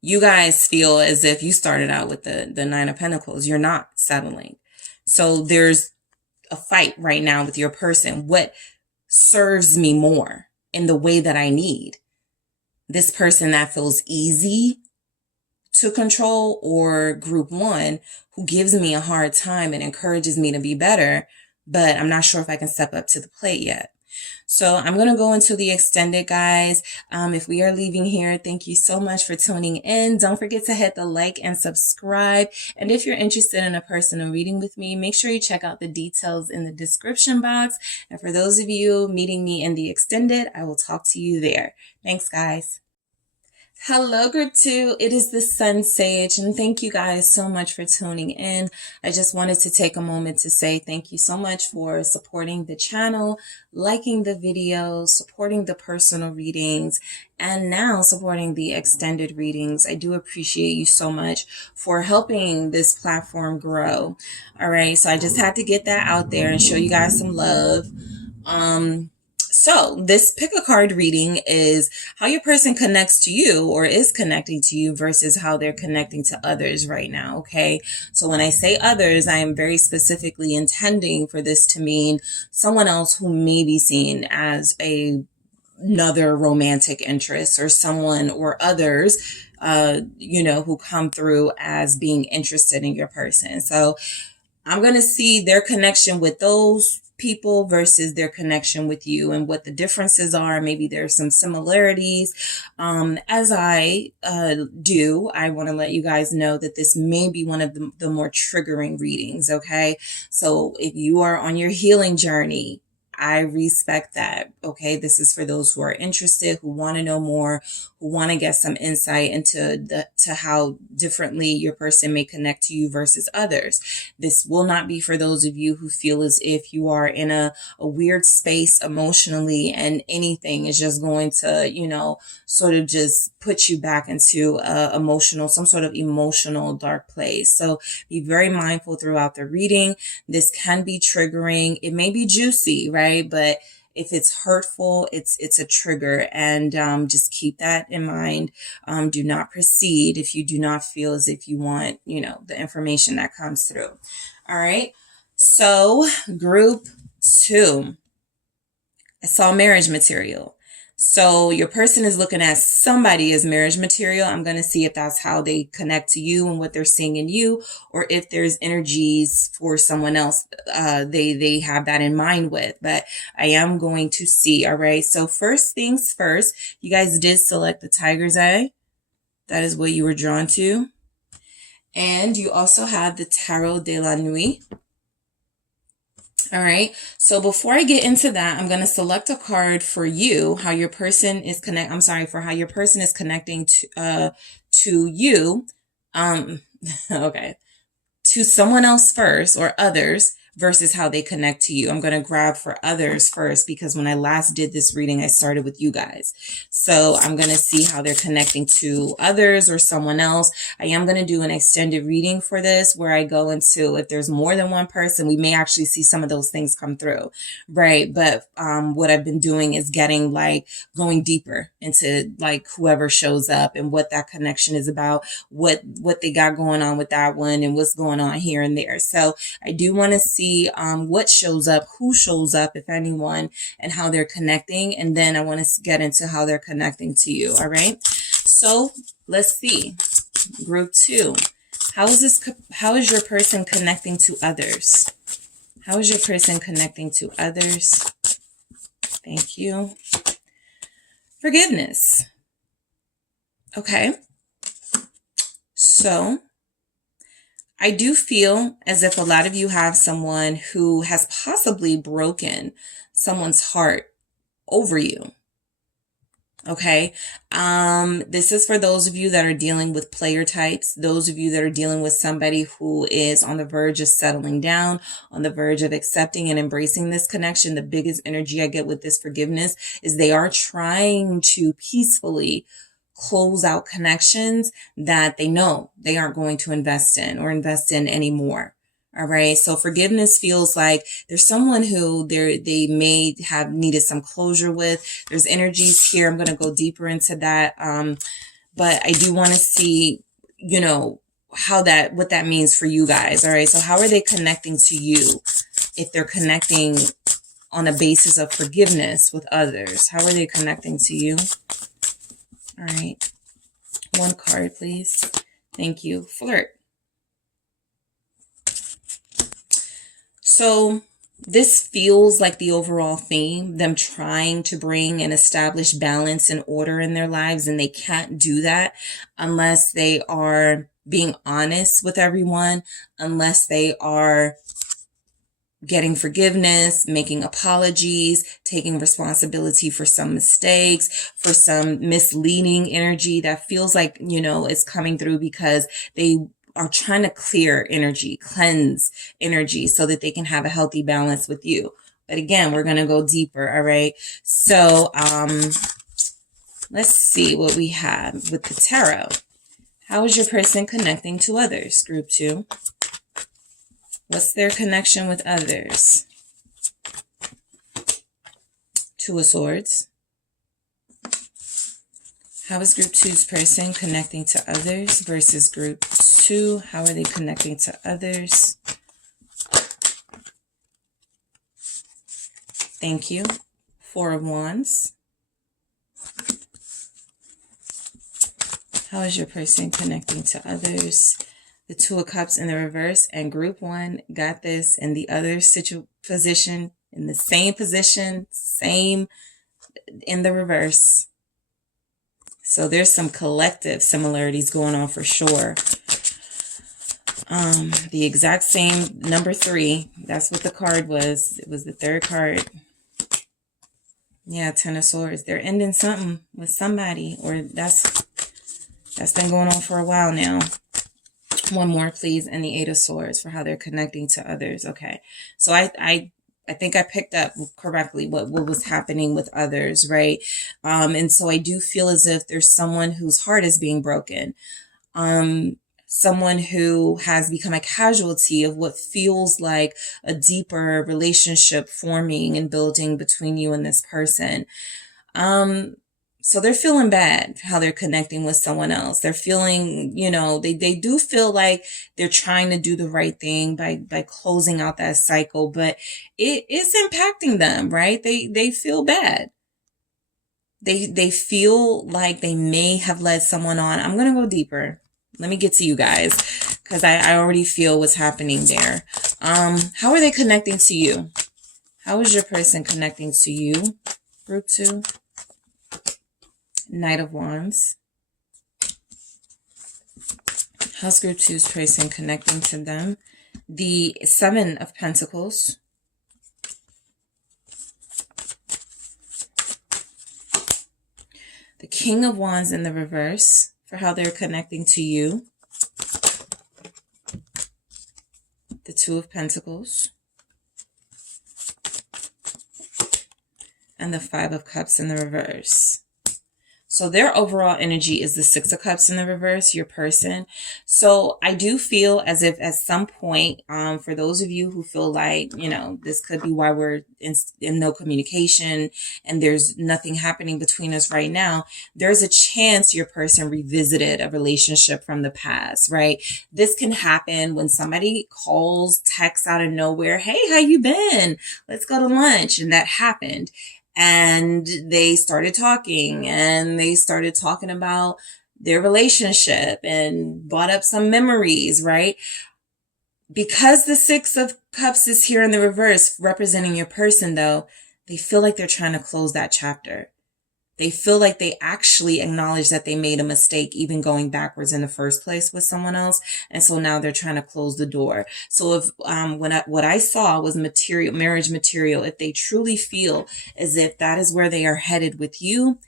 You guys feel as if you started out with the Nine of Pentacles. You're not settling. So there's a fight right now with your person. What serves me more in the way that I need? This person that feels easy to control, or group one who gives me a hard time and encourages me to be better, but I'm not sure if I can step up to the plate yet. So I'm going to go into the extended, guys. If we are leaving here, thank you so much for tuning in. Don't forget to hit the like and subscribe. And if you're interested in a personal reading with me, make sure you check out the details in the description box. And for those of you meeting me in the extended, I will talk to you there. Thanks, guys. Hello, group 2. It is the SunSage, and thank you guys so much for tuning in. I just wanted to take a moment to say thank you so much for supporting the channel, liking the videos, supporting the personal readings, and now supporting the extended readings. I do appreciate you so much for helping this platform grow. All right, so I just had to get that out there and show you guys some love. So this pick a card reading is how your person connects to you or is connecting to you versus how they're connecting to others right now. Okay. So when I say others, I am very specifically intending for this to mean someone else who may be seen as another romantic interest, or someone or others, who come through as being interested in your person. So I'm going to see their connection with those people versus their connection with you and what the differences are. Maybe there's some similarities. As I do, I want to let you guys know that this may be one of the more triggering readings. Okay. So if you are on your healing journey, I respect that. Okay. This is for those who are interested, who want to know more, who want to get some insight into to how differently your person may connect to you versus others. This will not be for those of you who feel as if you are in a weird space emotionally and anything is just going to, sort of just put you back into some sort of emotional dark place. So be very mindful throughout the reading. This can be triggering. It may be juicy, right? But if it's hurtful, it's a trigger, and just keep that in mind. Do not proceed if you do not feel as if you want, the information that comes through. All right. So group 2, I saw marriage material. So your person is looking at somebody as marriage material. I'm going to see if that's how they connect to you and what they're seeing in you, or if there's energies for someone else they have that in mind with. But I am going to see. All right. So first things first, you guys did select the Tiger's Eye. That is what you were drawn to. And you also have the Tarot de la Nuit. All right. So before I get into that, I'm going to select a card for you, how your person is how your person is connecting to you. Okay. To someone else first, or others, versus how they connect to you. I'm going to grab for others first, because when I last did this reading, I started with you guys. So I'm going to see how they're connecting to others or someone else. I am going to do an extended reading for this, where I go into, if there's more than one person, we may actually see some of those things come through. Right. But what I've been doing is going deeper into whoever shows up and what that connection is about, what they got going on with that one and what's going on here and there. So I do want to see what shows up, who shows up, if anyone, and how they're connecting. And then I want to get into how they're connecting to you. All right. So let's see. Group 2. How is your person connecting to others? How is your person connecting to others? Thank you. Forgiveness. Okay. So I do feel as if a lot of you have someone who has possibly broken someone's heart over you. Okay. This is for those of you that are dealing with player types, those of you that are dealing with somebody who is on the verge of settling down, on the verge of accepting and embracing this connection. The biggest energy I get with this forgiveness is they are trying to peacefully close out connections that they know they aren't going to invest in or invest in anymore. All right. So forgiveness feels like there's someone who they may have needed some closure with. There's energies here. I'm going to go deeper into that. But I do want to see, you know, what that means for you guys. All right. So how are they connecting to you? If they're connecting on a basis of forgiveness with others, how are they connecting to you? All right. One card, please. Thank you. Flirt. So this feels like the overall theme, them trying to bring and establish balance and order in their lives. And they can't do that unless they are being honest with everyone, unless they are getting forgiveness, making apologies, taking responsibility for some mistakes, for some misleading energy that feels like, you know, it's coming through because they are trying to clear energy, cleanse energy so that they can have a healthy balance with you. But again, we're going to go deeper. All right. So, let's see what we have with the tarot. How is your person connecting to others? Group 2. What's their connection with others? Two of Swords. How is Group 2's person connecting to others versus Group 2? How are they connecting to others? Thank you. Four of Wands. How is your person connecting to others? The Two of Cups in the reverse, and Group 1 got this in the other position, in the same position, same in the reverse. So there's some collective similarities going on for sure. The exact same number 3. That's what the card was. It was the third card. Yeah, Ten of Swords. They're ending something with somebody, or that's been going on for a while now. One more, please, and the Eight of Swords for how they're connecting to others. Okay, so I think I picked up correctly what was happening with others, right? And so I do feel as if there's someone whose heart is being broken. Someone who has become a casualty of what feels like a deeper relationship forming and building between you and this person. So they're feeling bad how they're connecting with someone else. They're feeling, you know, they do feel like they're trying to do the right thing by closing out that cycle, but it is impacting them, right? They feel bad. They feel like they may have led someone on. I'm going to go deeper. Let me get to you guys because I already feel what's happening there. How are they connecting to you? How is your person connecting to you? Group 2. Knight of Wands. How's Group 2's person connecting to them? The Seven of Pentacles. The King of Wands in the reverse for how they're connecting to you. The Two of Pentacles. And the Five of Cups in the reverse. So their overall energy is the Six of Cups in the reverse, your person. So I do feel as if at some point, for those of you who feel like, you know, this could be why we're in no communication and there's nothing happening between us right now, there's a chance your person revisited a relationship from the past, right? This can happen when somebody calls, texts out of nowhere, hey, how you been? Let's go to lunch. And that happened. And they started talking about their relationship and brought up some memories, right? Because the Six of Cups is here in the reverse representing your person, though, they feel like they're trying to close that chapter. They feel like they actually acknowledge that they made a mistake even going backwards in the first place with someone else. And so now they're trying to close the door. So if what I saw was marriage material, if they truly feel as if that is where they are headed with you,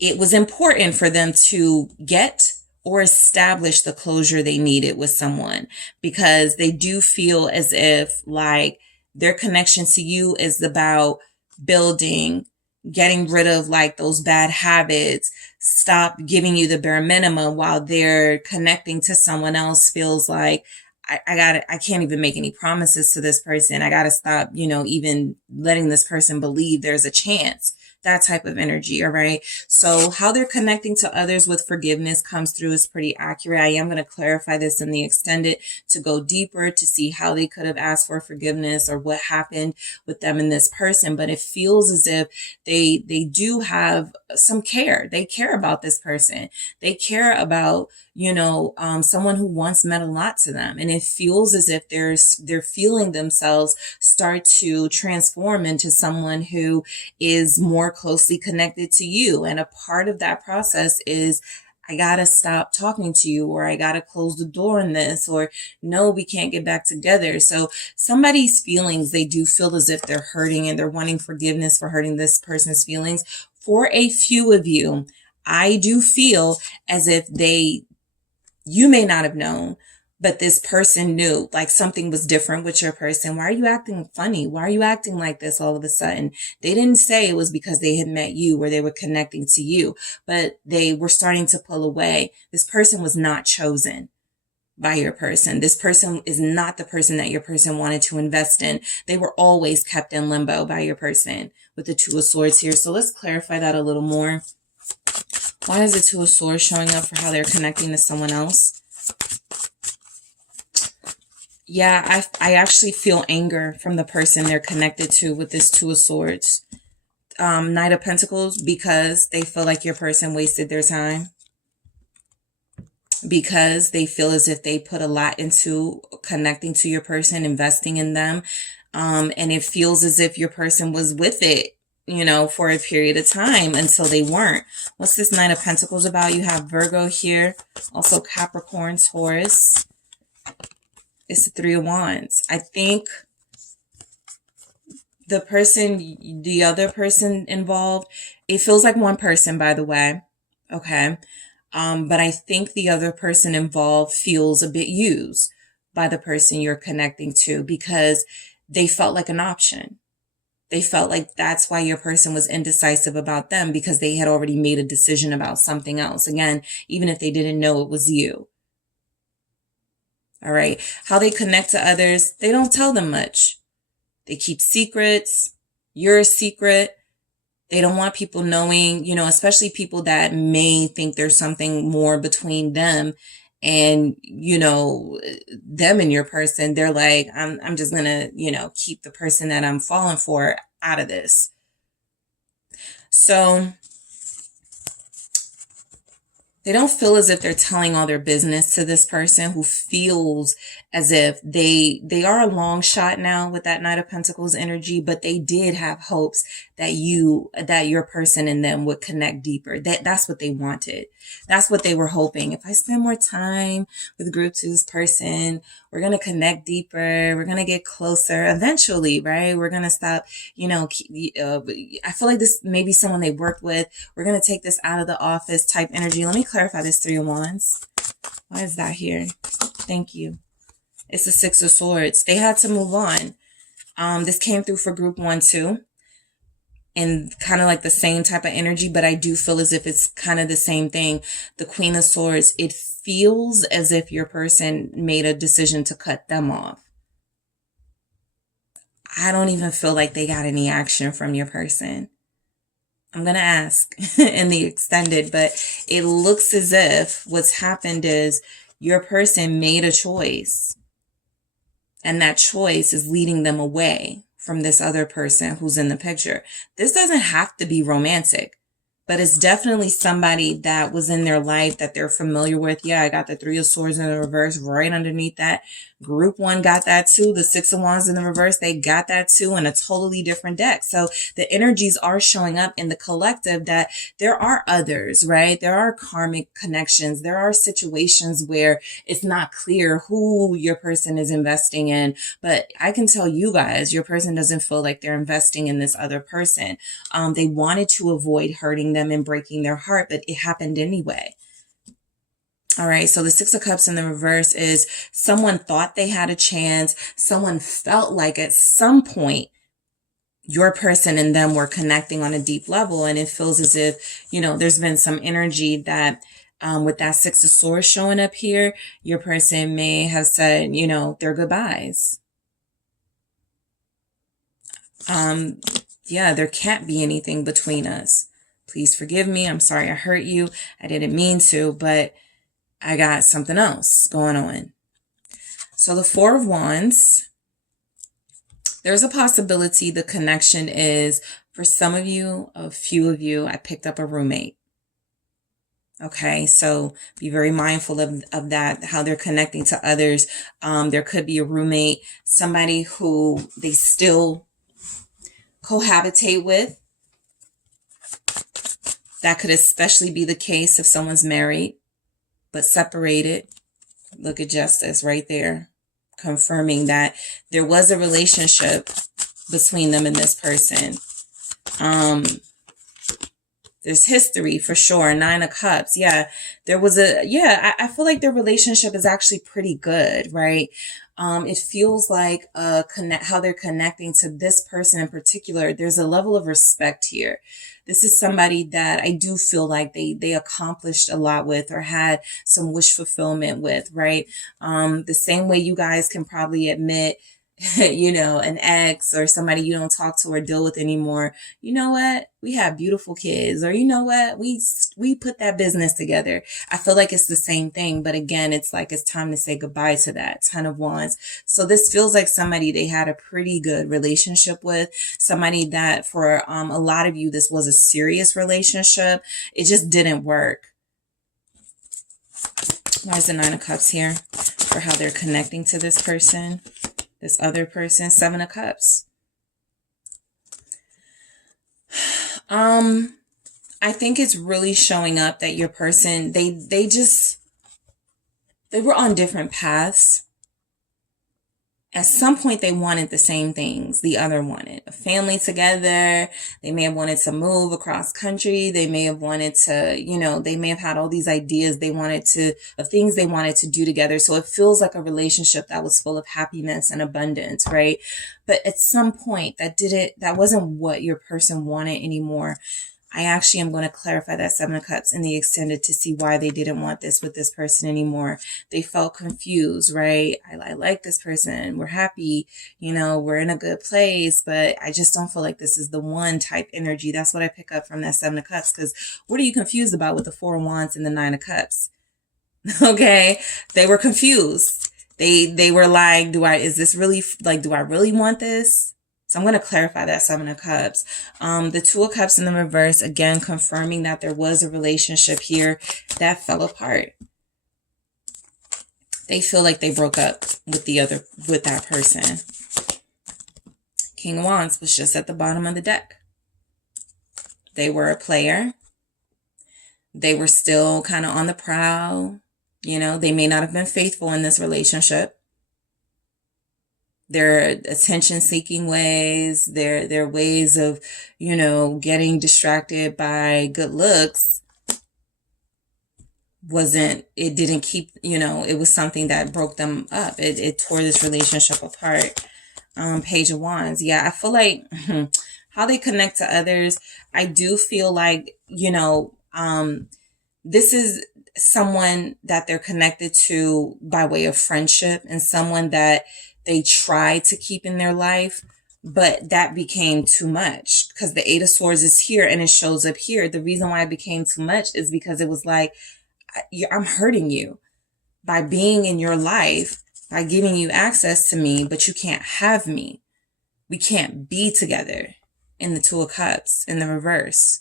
it was important for them to get or establish the closure they needed with someone, because they do feel as if like their connection to you is about building, getting rid of like those bad habits, stop giving you the bare minimum, while they're connecting to someone else feels like I can't even make any promises to this person. I gotta stop, even letting this person believe there's a chance. That type of energy. All right. So how they're connecting to others with forgiveness comes through is pretty accurate. I am going to clarify this in the extended to go deeper to see how they could have asked for forgiveness or what happened with them and this person. But it feels as if they do have some care. They care about this person. They care about, someone who once meant a lot to them. And it feels as if they're feeling themselves start to transform into someone who is more closely connected to you. And a part of that process is, I gotta stop talking to you, or I gotta close the door on this, or no, we can't get back together. So somebody's feelings, they do feel as if they're hurting and they're wanting forgiveness for hurting this person's feelings. For a few of you, I do feel as if you may not have known, but this person knew, like something was different with your person. Why are you acting funny? Why are you acting like this all of a sudden? They didn't say it was because they had met you or they were connecting to you, but they were starting to pull away. This person was not chosen by your person. This person is not the person that your person wanted to invest in. They were always kept in limbo by your person with the Two of Swords here. So let's clarify that a little more. Why is the Two of Swords showing up for how they're connecting to someone else? Yeah, I actually feel anger from the person they're connected to with this Two of Swords. Knight of Pentacles, because they feel like your person wasted their time. Because they feel as if they put a lot into connecting to your person, investing in them. And it feels as if your person was with it, for a period of time until they weren't. What's this Nine of Pentacles about? You have Virgo here, also Capricorn, Taurus. It's the Three of Wands. I think the other person involved, it feels like one person, by the way. Okay. But I think the other person involved feels a bit used by the person you're connecting to, because they felt like an option. They felt like that's why your person was indecisive about them, because they had already made a decision about something else. Again, even if they didn't know it was you. All right. How they connect to others, they don't tell them much. They keep secrets. You're a secret. They don't want people knowing, especially people that may think there's something more between them and, them and your person. They're like, I'm just going to, keep the person that I'm falling for out of this. So they don't feel as if they're telling all their business to this person, who feels as if they are a long shot now with that Knight of Pentacles energy, but they did have hopes that your person and them would connect deeper. That's what they wanted. That's what they were hoping. If I spend more time with Group 2's person, we're going to connect deeper. We're going to get closer eventually, right? We're going to stop, I feel like this may be someone they worked with. We're going to take this out of the office type energy. Let me clarify this Three of Wands. Why is that here? Thank you. It's the Six of Swords. They had to move on. This came through for Group 1 too. And kind of like the same type of energy, but I do feel as if it's kind of the same thing. The Queen of Swords, it feels as if your person made a decision to cut them off. I don't even feel like they got any action from your person. I'm going to ask in the extended, but it looks as if what's happened is your person made a choice, and that choice is leading them away from this other person who's in the picture. This doesn't have to be romantic, but it's definitely somebody that was in their life that they're familiar with. Yeah, I got the Three of Swords in the reverse right underneath that. Group 1 got that too. The Six of Wands in the reverse, they got that too, in a totally different deck. So the energies are showing up in the collective that there are others, right? There are karmic connections. There are situations where it's not clear who your person is investing in, but I can tell you guys, your person doesn't feel like they're investing in this other person. They wanted to avoid hurting them. them and breaking their heart, but it happened anyway. All right, so the Six of Cups in the reverse is someone thought they had a chance. Someone felt like at some point your person and them were connecting on a deep level, and it feels as if, you know, there's been some energy that with that Six of Swords showing up here, your person may have said, you know, their goodbyes. Yeah, there can't be anything between us. Please forgive me. I'm sorry I hurt you. I didn't mean to, but I got something else going on. So the Four of Wands, there's a possibility the connection is, for some of you, a few of you, I picked up a roommate. Okay, so be very mindful of that, how they're connecting to others. There could be a roommate, somebody who they still cohabitate with. That could especially be the case if someone's married but separated. Look at Justice right there, confirming that there was a relationship between them and this person. There's history for sure. Nine of Cups. Yeah, there was I feel like their relationship is actually pretty good, right? It feels like how they're connecting to this person in particular. There's a level of respect here. This is somebody that I do feel like they accomplished a lot with, or had some wish fulfillment with, right? The same way you guys can probably admit, you know, an ex or somebody you don't talk to or deal with anymore. You know what? We have beautiful kids, or you know what? We put that business together. I feel like it's the same thing, but again, it's like it's time to say goodbye to that. Ten of Wands. So this feels like somebody they had a pretty good relationship with, somebody that for a lot of you, this was a serious relationship. It just didn't work. Why is the Nine of Cups here? For how they're connecting to this person. This other person, Seven of Cups. I think it's really showing up that your person, they were on different paths. At some point, they wanted the same things the other wanted. A family together. They may have wanted to move across country. They may have wanted to, you know, they may have had all these ideas of things they wanted to do together. So it feels like a relationship that was full of happiness and abundance, right? But at some point, that wasn't what your person wanted anymore. I actually am going to clarify that Seven of Cups in the extended to see why they didn't want this with this person anymore. They felt confused, right? I like this person. We're happy. You know, we're in a good place, but I just don't feel like this is the one type energy. That's what I pick up from that Seven of Cups. Because what are you confused about with the Four of Wands and the Nine of Cups? Okay. They were confused. They were like, do I really want this? So I'm going to clarify that Seven of Cups. The Two of Cups in the reverse, again, confirming that there was a relationship here that fell apart. They feel like they broke up with that person. King of Wands was just at the bottom of the deck. They were a player. They were still kind of on the prowl. You know, they may not have been faithful in this relationship. Their attention-seeking ways, their ways of, you know, getting distracted by good looks it was something that broke them up. It tore this relationship apart. Page of Wands. Yeah, I feel like how they connect to others, I do feel like, you know, this is someone that they're connected to by way of friendship, and someone that they tried to keep in their life, but that became too much because the Eight of Swords is here and it shows up here. The reason why it became too much is because it was like, I'm hurting you by being in your life, by giving you access to me, but you can't have me. We can't be together. In the Two of Cups in the reverse.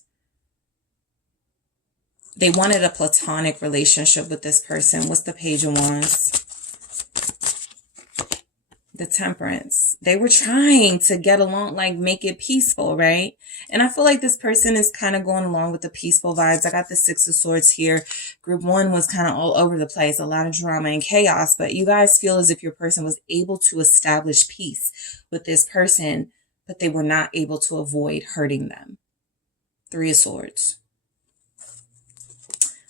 They wanted a platonic relationship with this person. What's the Page of Wands? The Temperance. They were trying to get along, like make it peaceful, right? And I feel like this person is kind of going along with the peaceful vibes. I got the Six of Swords here. Group 1 was kind of all over the place, a lot of drama and chaos, but you guys feel as if your person was able to establish peace with this person, but they were not able to avoid hurting them. Three of Swords.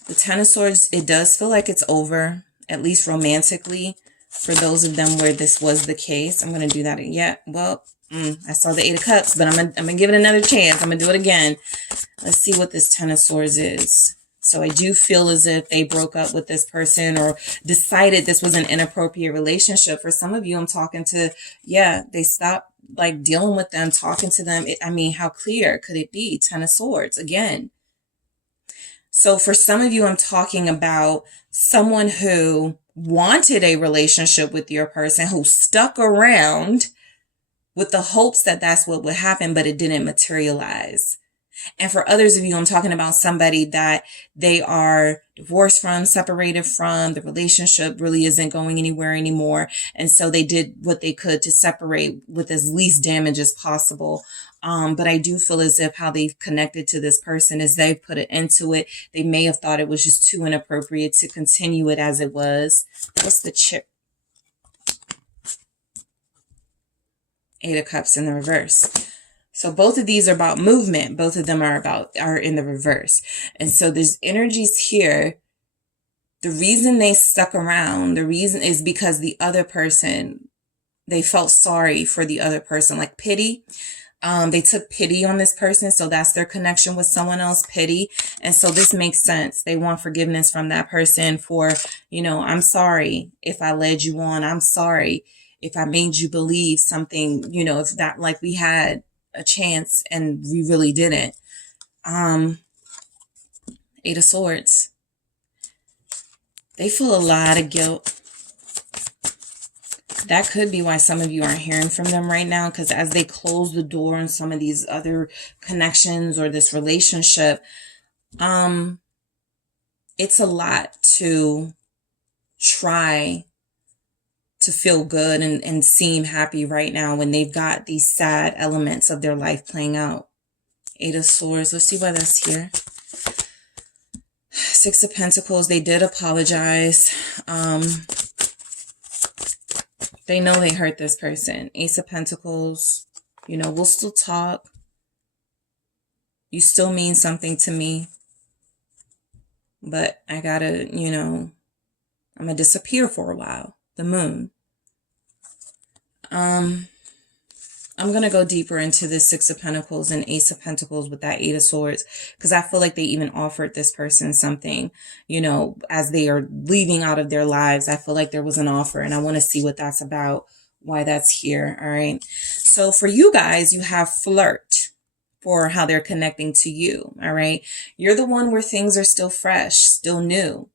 The Ten of Swords, it does feel like it's over, at least romantically, for those of them where this was the case. I'm going to do that. Yeah, well, I saw the Eight of Cups, but I'm going to give it another chance. I'm going to do it again. Let's see what this Ten of Swords is. So I do feel as if they broke up with this person or decided this was an inappropriate relationship. For some of you, I'm talking to, yeah, they stopped like dealing with them, talking to them. I mean, how clear could it be? Ten of Swords again. So for some of you, I'm talking about someone who wanted a relationship with your person, who stuck around with the hopes that that's what would happen, but it didn't materialize. And for others of you, I'm talking about somebody that they are divorced from, separated from, the relationship really isn't going anywhere anymore. And so they did what they could to separate with as least damage as possible. But I do feel as if how they've connected to this person is they've put it into it. They may have thought it was just too inappropriate to continue it as it was. What's the chip? Eight of Cups in the reverse. So both of these are about movement. Both of them are in the reverse. And so there's energies here. The reason they stuck around, the reason is because the other person, they felt sorry for the other person, like pity. They took pity on this person. So that's their connection with someone else, pity. And so this makes sense. They want forgiveness from that person for, you know, I'm sorry if I led you on. I'm sorry if I made you believe something, you know, if that, like we had a chance and we really didn't. Eight of Swords. They feel a lot of guilt. That could be why some of you aren't hearing from them right now, because as they close the door on some of these other connections or this relationship, it's a lot to try to feel good and seem happy right now when they've got these sad elements of their life playing out. Eight of Swords. Let's see why that's here. Six of Pentacles. They did apologize. They know they hurt this person. Ace of Pentacles. You know, we'll still talk. You still mean something to me. But I gotta, you know, I'm gonna disappear for a while. The Moon. I'm going to go deeper into the Six of Pentacles and Ace of Pentacles with that Eight of Swords, because I feel like they even offered this person something, you know, as they are leaving out of their lives. I feel like there was an offer, and I want to see what that's about, why that's here. All right. So for you guys, you have flirt for how they're connecting to you. All right. You're the one where things are still fresh, still new,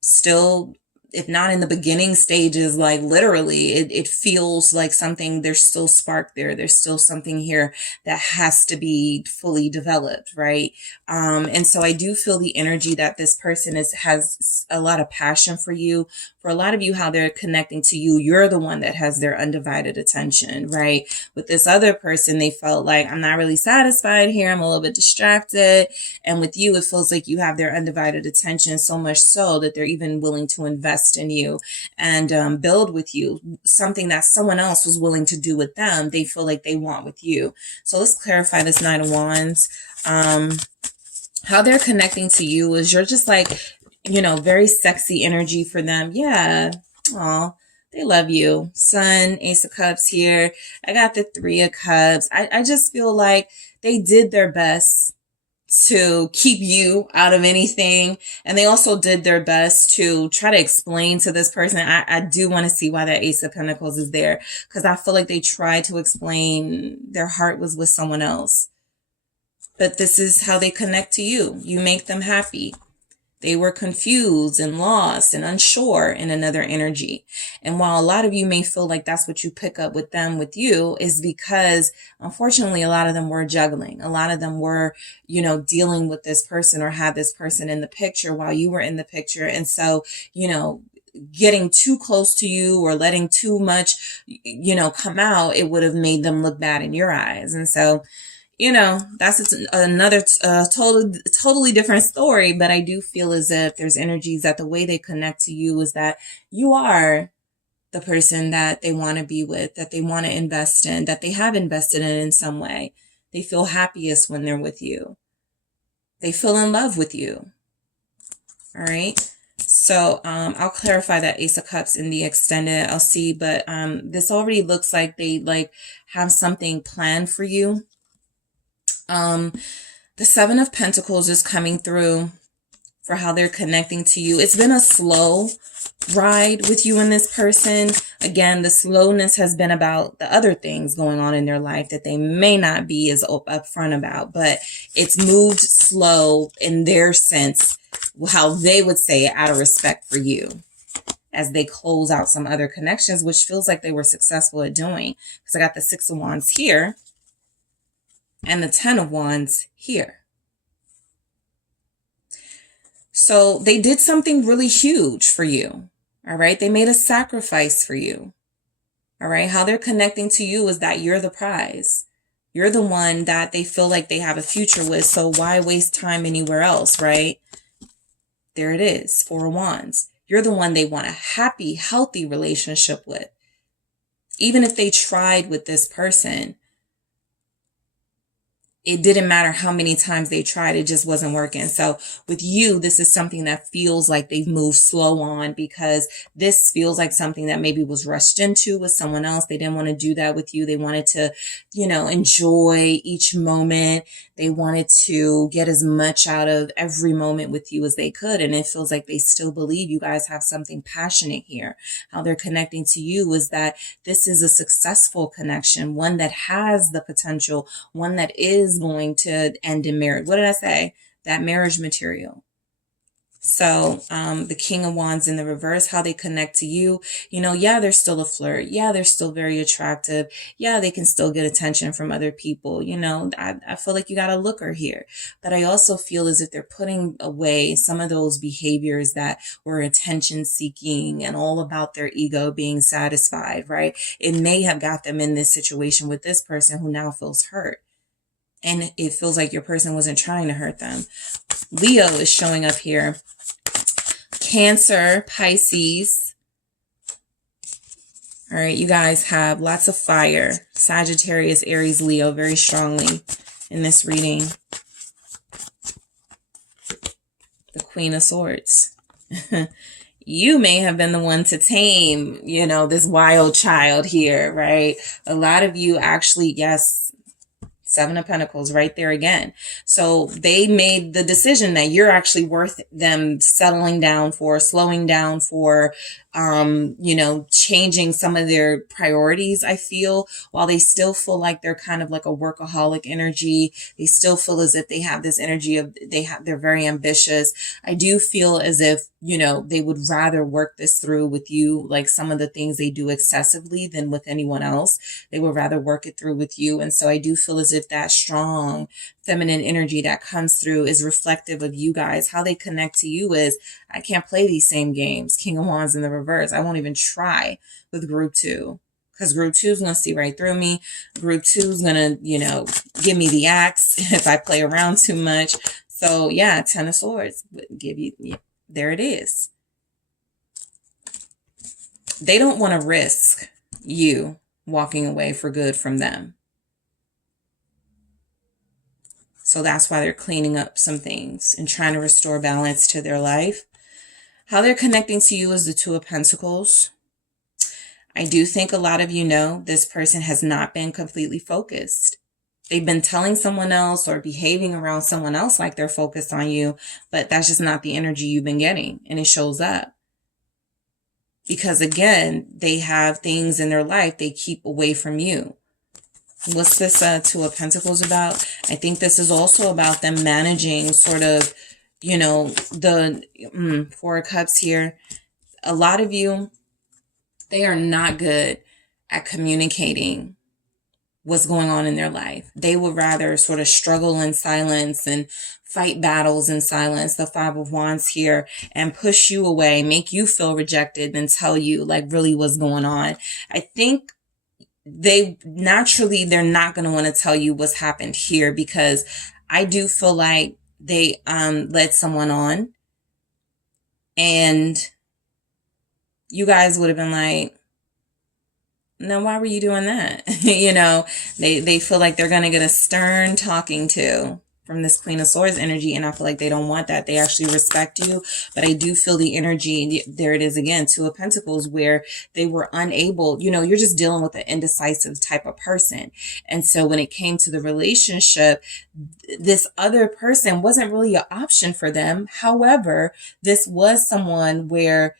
still, if not in the beginning stages, like literally, it feels like something, there's still spark there. There's still something here that has to be fully developed, right? And so I do feel the energy that this person has a lot of passion for you. For a lot of you, how they're connecting to you, you're the one that has their undivided attention, right? With this other person, they felt like, I'm not really satisfied here. I'm a little bit distracted. And with you, it feels like you have their undivided attention, so much so that they're even willing to invest in you and build with you something that someone else was willing to do with them. They feel like they want with you. So let's clarify this Nine of Wands. How they're connecting to you is you're just like, you know, very sexy energy for them. Yeah. Aw, they love you. Sun, Ace of Cups here. I got the Three of Cups. I just feel like they did their best to keep you out of anything. And they also did their best to try to explain to this person. I do want to see why that Ace of Pentacles is there, because I feel like they tried to explain their heart was with someone else. But this is how they connect to you. You make them happy. They were confused and lost and unsure in another energy. And while a lot of you may feel like that's what you pick up with them, with you, is because unfortunately, a lot of them were juggling. A lot of them were, you know, dealing with this person or had this person in the picture while you were in the picture. And so, you know, getting too close to you or letting too much, you know, come out, it would have made them look bad in your eyes. And so, you know, that's another totally different story. But I do feel as if there's energies that the way they connect to you is that you are the person that they want to be with, that they want to invest in, that they have invested in some way. They feel happiest when they're with you. They feel in love with you. All right. So I'll clarify that Ace of Cups in the extended. I'll see, but this already looks like they like have something planned for you. The Seven of Pentacles is coming through for how they're connecting to you. It's been a slow ride with you and this person. Again, the slowness has been about the other things going on in their life that they may not be as upfront about, but it's moved slow in their sense, how they would say it, out of respect for you, as they close out some other connections, which feels like they were successful at doing. Because I got the Six of Wands here and the Ten of Wands here. So they did something really huge for you. All right. They made a sacrifice for you. All right. How they're connecting to you is that you're the prize. You're the one that they feel like they have a future with. So why waste time anywhere else? Right. There it is. Four of Wands. You're the one they want a happy, healthy relationship with. Even if they tried with this person, it didn't matter how many times they tried, it just wasn't working. So with you, this is something that feels like they've moved slow on, because this feels like something that maybe was rushed into with someone else. They didn't want to do that with you. They wanted to, you know, enjoy each moment. They wanted to get as much out of every moment with you as they could. And it feels like they still believe you guys have something passionate here. How they're connecting to you is that this is a successful connection, one that has the potential, one that is going to end in marriage. What did I say? That marriage material. So the King of Wands in the reverse, how they connect to you, you know, yeah, they're still a flirt. Yeah, they're still very attractive. Yeah, they can still get attention from other people. You know, I feel like you got a looker here. But I also feel as if they're putting away some of those behaviors that were attention seeking and all about their ego being satisfied, right? It may have got them in this situation with this person who now feels hurt. And it feels like your person wasn't trying to hurt them. Leo is showing up here. Cancer, Pisces. All right, you guys have lots of fire. Sagittarius, Aries, Leo, very strongly in this reading. The Queen of Swords. You may have been the one to tame, you know, this wild child here, right? A lot of you actually, yes, Seven of Pentacles right there again. So they made the decision that you're actually worth them settling down for, slowing down for, you know, changing some of their priorities, I feel, while they still feel like they're kind of like a workaholic energy. They still feel as if they have this energy of, they're very ambitious. I do feel as if, you know, they would rather work this through with you, like some of the things they do excessively, than with anyone else. They would rather work it through with you. And so I do feel as if that strong feminine energy that comes through is reflective of you guys. How they connect to you is, I can't play these same games. King of Wands in the reverse. I won't even try with group 2, because group 2 is going to see right through me. Group 2 is going to, you know, give me the axe if I play around too much. So yeah, Ten of Swords give you, yeah, there it is. They don't want to risk you walking away for good from them. So that's why they're cleaning up some things and trying to restore balance to their life. How they're connecting to you is the Two of Pentacles. I do think a lot of you know this person has not been completely focused. They've been telling someone else or behaving around someone else like they're focused on you, but that's just not the energy you've been getting, and it shows up. Because again, they have things in their life they keep away from you. What's this Two of Pentacles about? I think this is also about them managing sort of, you know, the Four of Cups here. A lot of you, they are not good at communicating what's going on in their life. They would rather sort of struggle in silence and fight battles in silence, the Five of Wands here, and push you away, make you feel rejected, than tell you like really what's going on. I think they're not going to want to tell you what's happened here, because I do feel like they led someone on, and you guys would have been like, no, why were you doing that? You know, they feel like they're going to get a stern talking to. from this Queen of Swords energy, and I feel like they don't want that. They actually respect you, but I do feel the energy, there it is again, Two of Pentacles, where they were unable, you know, you're just dealing with an indecisive type of person. And so when it came to the relationship, this other person wasn't really an option for them. However, this was someone where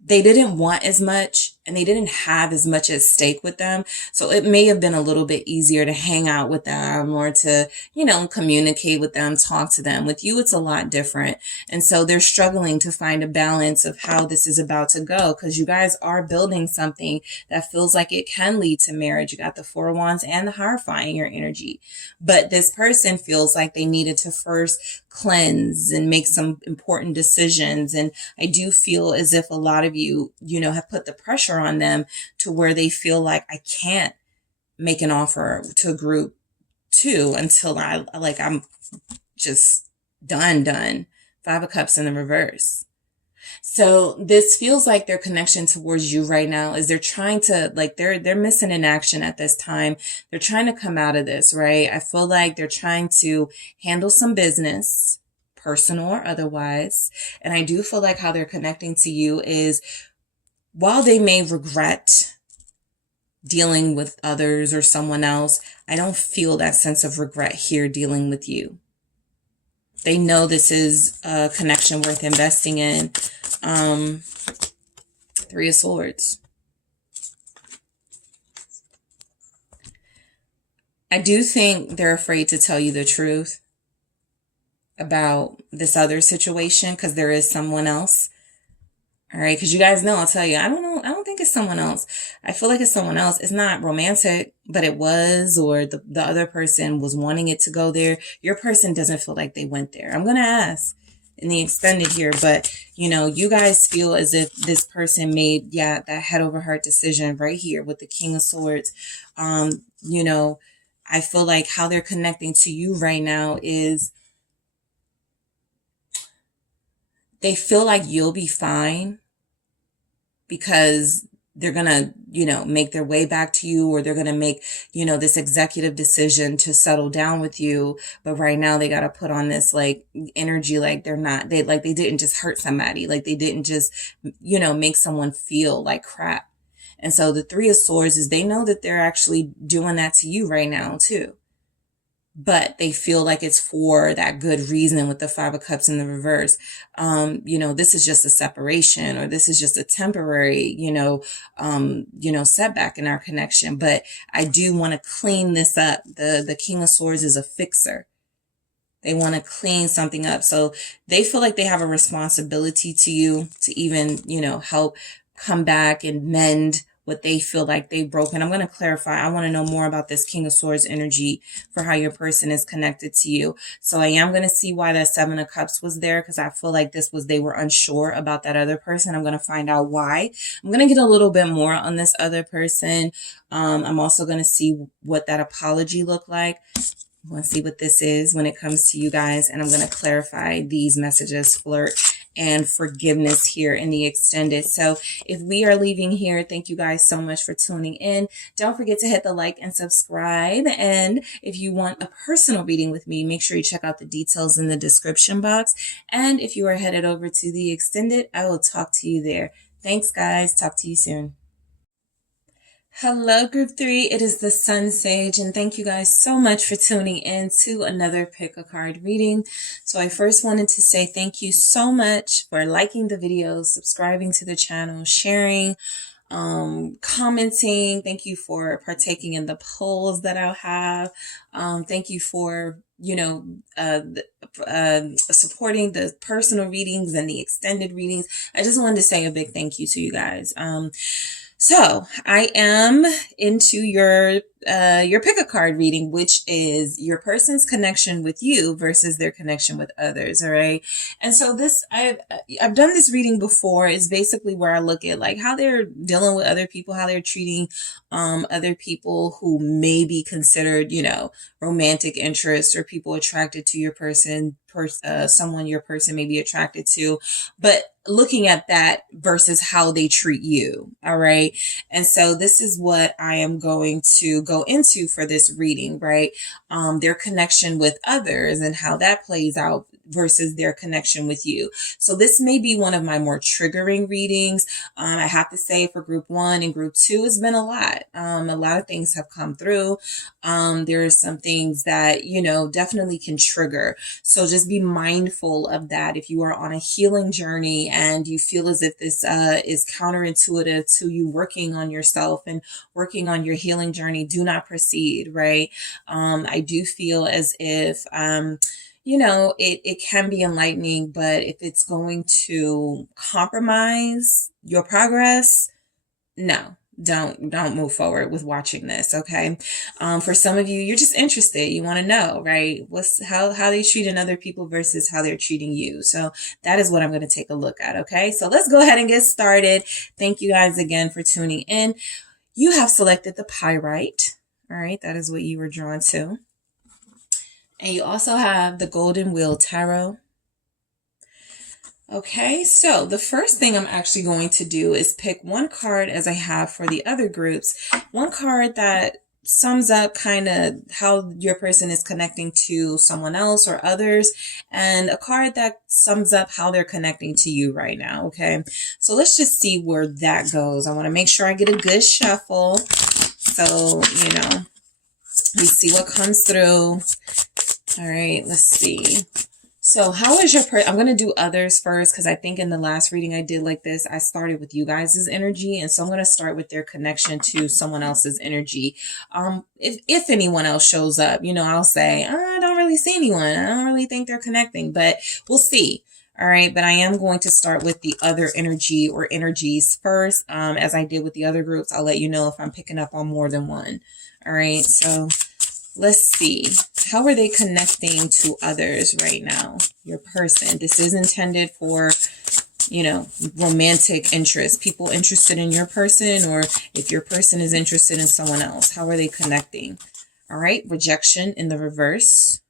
they didn't want as much and they didn't have as much at stake with them. So it may have been a little bit easier to hang out with them or to, you know, communicate with them, talk to them. With you, it's a lot different. And so they're struggling to find a balance of how this is about to go, because you guys are building something that feels like it can lead to marriage. You got the Four of Wands and the Hierophant in your energy. But this person feels like they needed to first cleanse and make some important decisions. And I do feel as if a lot of you, you know, have put the pressure on them to where they feel like, I can't make an offer to group 2 until I'm just done. Five of Cups in the reverse. So this feels like their connection towards you right now is they're trying to, like, they're missing in action at this time. They're trying to come out of this, right? I feel like they're trying to handle some business, personal or otherwise. And I do feel like how they're connecting to you is, while they may regret dealing with others or someone else, I don't feel that sense of regret here dealing with you. They know this is a connection worth investing in. Three of Swords. I do think they're afraid to tell you the truth about this other situation, because there is someone else. All right, because you guys know, I'll tell you, I don't know. I don't think it's someone else. I feel like it's someone else. It's not romantic, but it was, or the other person was wanting it to go there. Your person doesn't feel like they went there. I'm going to ask in the extended here, but you know, you guys feel as if this person made, that head over heart decision right here with the King of Swords. You know, I feel like how they're connecting to you right now is they feel like you'll be fine because they're going to, you know, make their way back to you, or they're going to make, you know, this executive decision to settle down with you. But right now they got to put on this like energy, like they didn't just hurt somebody. Like they didn't just, you know, make someone feel like crap. And so the Three of Swords is they know that they're actually doing that to you right now too. But they feel like it's for that good reason with the Five of Cups in the reverse. You know, this is just a separation, or this is just a temporary, setback in our connection. But I do want to clean this up. The King of Swords is a fixer. They want to clean something up. So they feel like they have a responsibility to you to even, you know, help come back and mend what they feel like they've broken. I'm going to clarify. I want to know more about this King of Swords energy for how your person is connected to you. So I am going to see why that Seven of Cups was there, because I feel like they were unsure about that other person. I'm going to find out why. I'm going to get a little bit more on this other person. I'm also going to see what that apology looked like. I want to see what this is when it comes to you guys. And I'm going to clarify these messages, flirt and forgiveness here in the extended. So if we are leaving here, thank you guys so much for tuning in. Don't forget to hit the like and subscribe. And if you want a personal reading with me, make sure you check out the details in the description box. And if you are headed over to the extended, I will talk to you there. Thanks, guys. Talk to you soon. Hello, Group 3. It is the SunSage, and thank you guys so much for tuning in to another Pick a Card reading. So I first wanted to say thank you so much for liking the videos, subscribing to the channel, sharing, commenting. Thank you for partaking in the polls that I'll have. Thank you for, supporting the personal readings and the extended readings. I just wanted to say a big thank you to you guys. So I am into your pick a card reading, which is your person's connection with you versus their connection with others. All right. And so this, I've done this reading before. It's basically where I look at like how they're dealing with other people, how they're treating, other people who may be considered, romantic interest, or people attracted to your person, someone your person may be attracted to, but looking at that versus how they treat you. All right. And so this is what I am going to go into for this reading, right? Their connection with others and how that plays out versus their connection with you. So this may be one of my more triggering readings. I have to say for group 1 and group 2, it's been a lot. A lot of things have come through. There are some things that, you know, definitely can trigger. So just be mindful of that. If you are on a healing journey and you feel as if this is counterintuitive to you working on yourself and working on your healing journey, do not proceed, right? I do feel as if, you know, it can be enlightening, but if it's going to compromise your progress, no, don't move forward with watching this. Okay. For some of you, you're just interested. You want to know, right? How they're treating other people versus how they're treating you. So that is what I'm going to take a look at. Okay. So let's go ahead and get started. Thank you guys again for tuning in. You have selected the pyrite. All right. That is what you were drawn to. And you also have the Golden Wheel Tarot. Okay, so the first thing I'm actually going to do is pick one card, as I have for the other groups, one card that sums up kind of how your person is connecting to someone else or others, and a card that sums up how they're connecting to you right now. Okay, so let's just see where that goes. I want to make sure I get a good shuffle. So, you know, we see what comes through. All right, let's see. So how is your I'm going to do others first, because I think in the last reading I did like this, I started with you guys' energy. And so I'm going to start with their connection to someone else's energy. If anyone else shows up, you know, I'll say, I don't really see anyone. I don't really think they're connecting, but we'll see. All right. But I am going to start with the other energy or energies first. As I did with the other groups, I'll let you know if I'm picking up on more than one. All right. So let's see. How are they connecting to others right now? Your person. This is intended for, you know, romantic interest. People interested in your person, or if your person is interested in someone else. How are they connecting? All right. Rejection in the reverse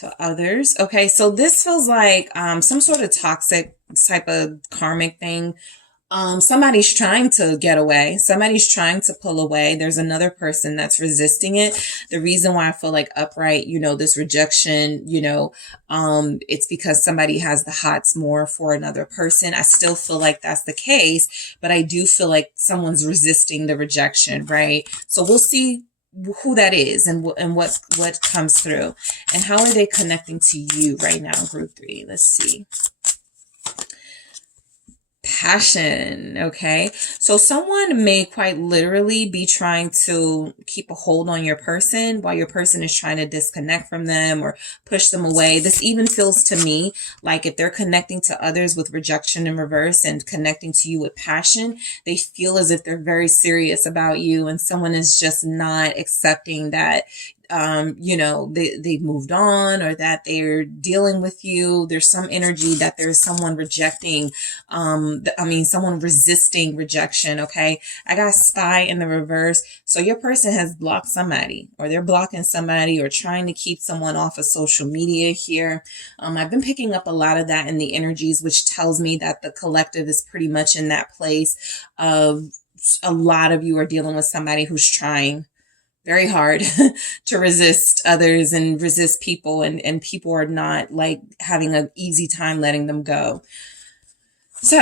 to others. Okay. So this feels like some sort of toxic type of karmic thing. Somebody's trying to get away. Somebody's trying to pull away. There's another person that's resisting it. The reason why I feel like upright, you know, this rejection, you know, it's because somebody has the hots more for another person. I still feel like that's the case, but I do feel like someone's resisting the rejection, right? So we'll see who that is and what comes through, and how are they connecting to you right now, group 3. Let's see. Passion. Okay. So someone may quite literally be trying to keep a hold on your person while your person is trying to disconnect from them or push them away. This even feels to me like if they're connecting to others with rejection in reverse and connecting to you with passion, they feel as if they're very serious about you, and someone is just not accepting that you know, they've moved on, or that they're dealing with you. There's some energy that there's someone rejecting, someone resisting rejection. Okay. I got spy in the reverse. So your person has blocked somebody, or they're blocking somebody, or trying to keep someone off of social media here. I've been picking up a lot of that in the energies, which tells me that the collective is pretty much in that place of a lot of you are dealing with somebody who's trying very hard to resist others and resist people, and people are not like having an easy time letting them go. So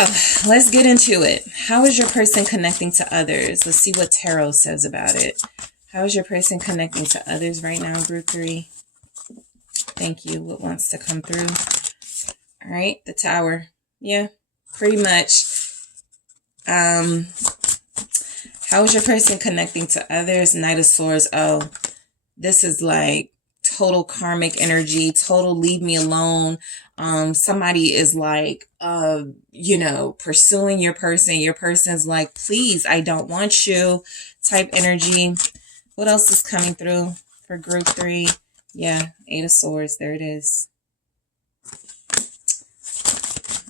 let's get into it. How is your person connecting to others? Let's see what tarot says about it. How is your person connecting to others right now, group 3? Thank you. What wants to come through? All right, the Tower. Yeah, pretty much. How is your person connecting to others? Knight of Swords. Oh, this is like total karmic energy, total leave me alone. Somebody is like, you know, pursuing your person. Your person's like, please, I don't want you type energy. What else is coming through for group 3? Yeah, 8 of Swords. There it is.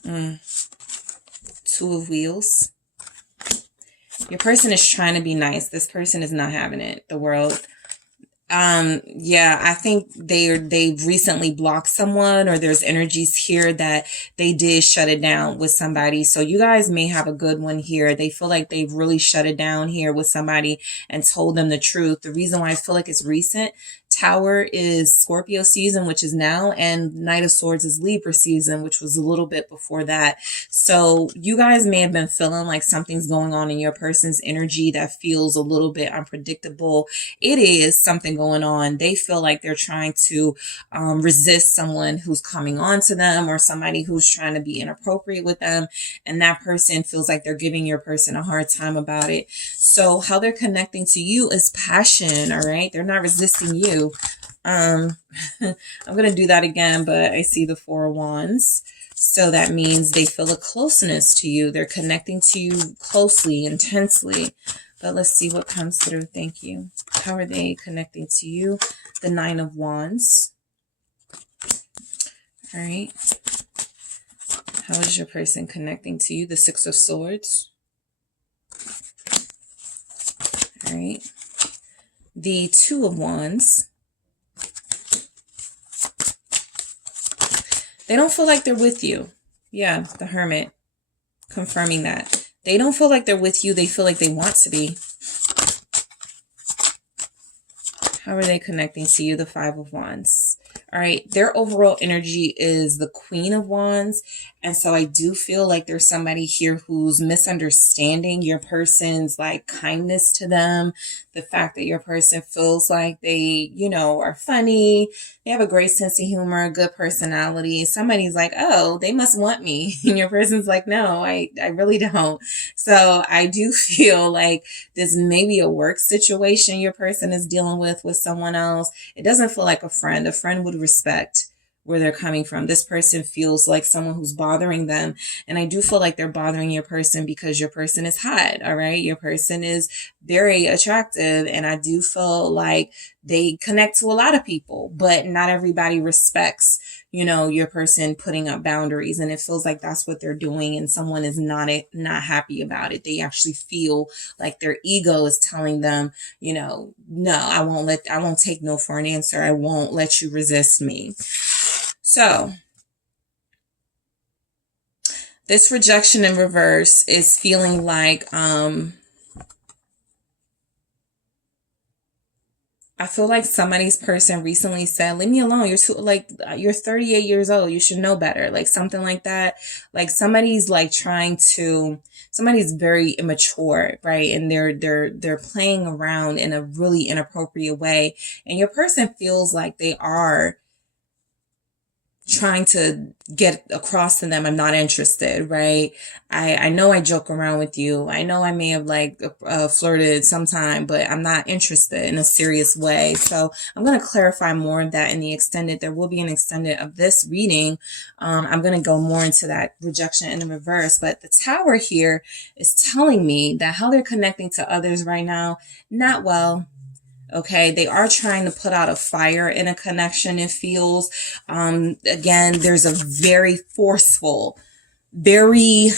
2 of Wheels. Your person is trying to be nice. This person is not having it. The World. Yeah, I think they've recently blocked someone, or there's energies here that they did shut it down with somebody. So you guys may have a good one here. They feel like they've really shut it down here with somebody and told them the truth. The reason why I feel like it's recent, Tower is Scorpio season, which is now, and Knight of Swords is Libra season, which was a little bit before that. So you guys may have been feeling like something's going on in your person's energy that feels a little bit unpredictable. It is something going on. They feel like they're trying to resist someone who's coming on to them, or somebody who's trying to be inappropriate with them. And that person feels like they're giving your person a hard time about it. So how they're connecting to you is passion. All right. They're not resisting you. I'm going to do that again, but I see the Four of Wands. So that means they feel a closeness to you. They're connecting to you closely, intensely. But let's see what comes through. Thank you. How are they connecting to you? The Nine of Wands. All right. How is your person connecting to you? The Six of Swords. All right. The Two of Wands. They don't feel like they're with you. Yeah, the Hermit. Confirming that. They don't feel like they're with you. They feel like they want to be. How are they connecting to you? The Five of Wands. All right. Their overall energy is the Queen of Wands. And so I do feel like there's somebody here who's misunderstanding your person's like kindness to them. The fact that your person feels like they, you know, are funny. They have a great sense of humor, a good personality. Somebody's like, oh, they must want me. And your person's like, no, I really don't. So I do feel like this may be a work situation your person is dealing with someone else. It doesn't feel like a friend. A friend would respect where they're coming from. This person feels like someone who's bothering them. And I do feel like they're bothering your person because your person is hot. All right. Your person is very attractive. And I do feel like they connect to a lot of people, but not everybody respects, you know, your person putting up boundaries. And it feels like that's what they're doing. And someone is not happy about it. They actually feel like their ego is telling them, you know, no, I won't take no for an answer. I won't let you resist me. So this rejection in reverse is feeling like, I feel like somebody's person recently said, leave me alone. You're 38 years old. You should know better. Like something like that. Like somebody's like somebody's very immature, right? And they're playing around in a really inappropriate way. And your person feels like they are trying to get across to them, I'm not interested, right? I know I joke around with you. I know I may have like flirted sometime, but I'm not interested in a serious way. So I'm going to clarify more of that in the extended. There will be an extended of this reading. I'm going to go more into that rejection in the reverse, but the Tower here is telling me that how they're connecting to others right now, not well. Okay, they are trying to put out a fire in a connection, it feels. Again, there's a very forceful, very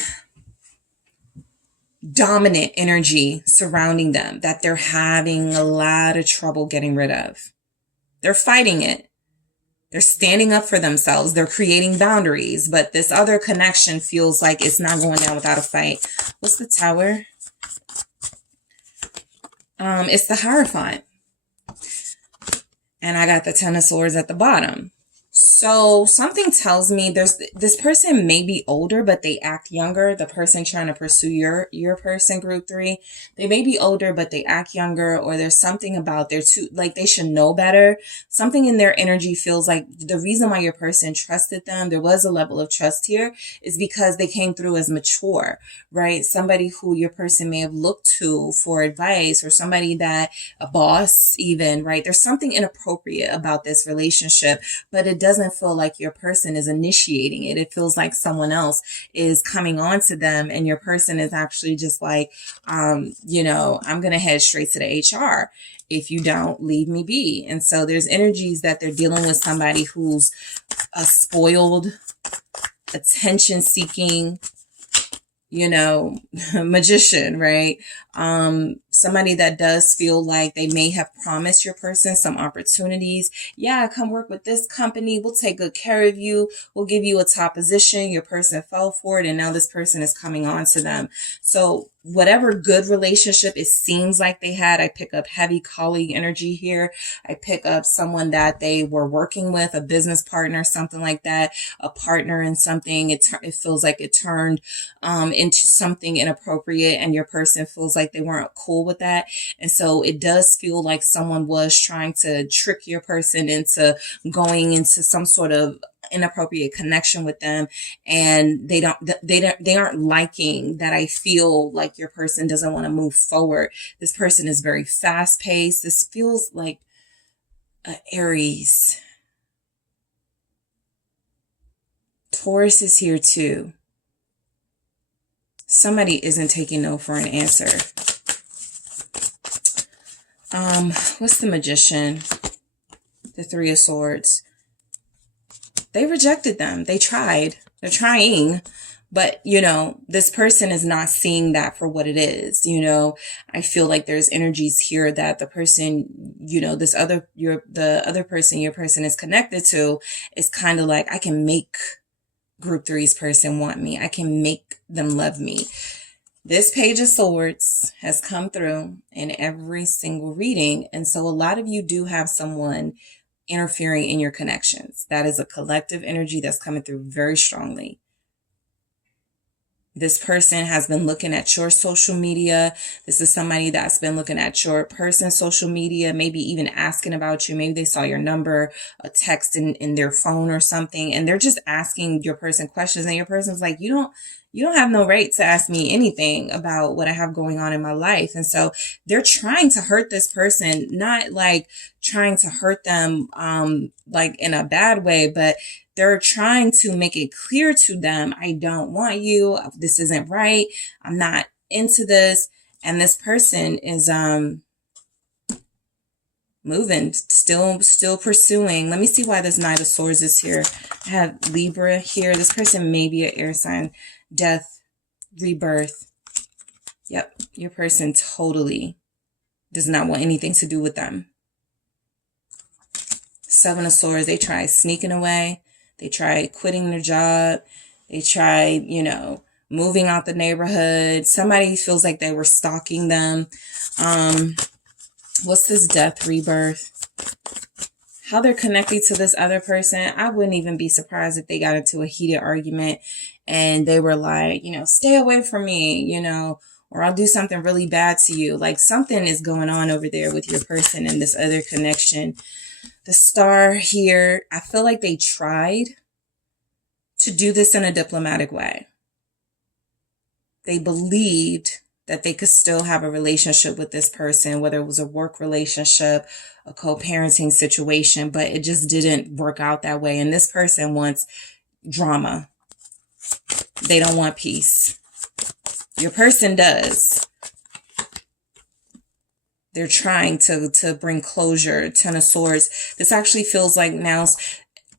dominant energy surrounding them that they're having a lot of trouble getting rid of. They're fighting it. They're standing up for themselves. They're creating boundaries, but this other connection feels like it's not going down without a fight. What's the Tower? It's the Hierophant. And I got the Ten of Swords at the bottom. So something tells me this person may be older, but they act younger. The person trying to pursue your person, group 3, they may be older, but they act younger, or there's something about like they should know better. Something in their energy feels like the reason why your person trusted them, there was a level of trust here, is because they came through as mature, right? Somebody who your person may have looked to for advice, or somebody that a boss even, right? There's something inappropriate about this relationship, but it doesn't feel like your person is initiating it. It feels like someone else is coming on to them, and your person is actually just like, you know, I'm going to head straight to the HR. If you don't, leave me be. And so there's energies that they're dealing with somebody who's a spoiled, attention seeking, you know, magician, right? somebody that does feel like they may have promised your person some opportunities. Yeah, come work with this company. We'll take good care of you. We'll give you a top position. Your person fell for it, and now this person is coming on to them. So whatever good relationship it seems like they had, I pick up heavy colleague energy here. I pick up someone that they were working with, a business partner, something like that, a partner in something. It feels like it turned into something inappropriate, and your person feels like they weren't cool with that. And so it does feel like someone was trying to trick your person into going into some sort of inappropriate connection with them, and they aren't liking that. I feel like your person doesn't want to move forward. This person is very fast paced. This feels like Aries. Taurus is here too. Somebody isn't taking no for an answer. What's the Magician? The Three of Swords. They rejected them. They tried. They're trying. But, you know, this person is not seeing that for what it is. You know, I feel like there's energies here that the person, you know, the other person your person is connected to is kind of like, I can make Group 3's person want me. I can make them love me. This Page of Swords has come through in every single reading. And so a lot of you do have someone interfering in your connections. That is a collective energy that's coming through very strongly. This person has been looking at your social media. This is somebody that's been looking at your person's social media, maybe even asking about you. Maybe they saw your number, a text in their phone or something, and they're just asking your person questions. And your person's like, you don't have no right to ask me anything about what I have going on in my life. And so they're trying to hurt this person, not like trying to hurt them, like in a bad way, but they're trying to make it clear to them, I don't want you. This isn't right. I'm not into this. And this person is, moving, still pursuing. Let me see why this Knight of Swords is here. I have Libra here. This person may be an air sign. Death, rebirth. Yep. Your person totally does not want anything to do with them. Seven of Swords. They try sneaking away. They try quitting their job. They try, you know, moving out the neighborhood. Somebody feels like they were stalking them. What's this Death, rebirth? How they're connected to this other person. I wouldn't even be surprised if they got into a heated argument and they were like, you know, stay away from me, you know, or I'll do something really bad to you. Like something is going on over there with your person and this other connection. The Star here, I feel like they tried to do this in a diplomatic way. They believed that they could still have a relationship with this person, whether it was a work relationship, a co-parenting situation, but it just didn't work out that way. And this person wants drama. They don't want peace. Your person does. They're trying to bring closure. Ten of Swords. This actually feels like now,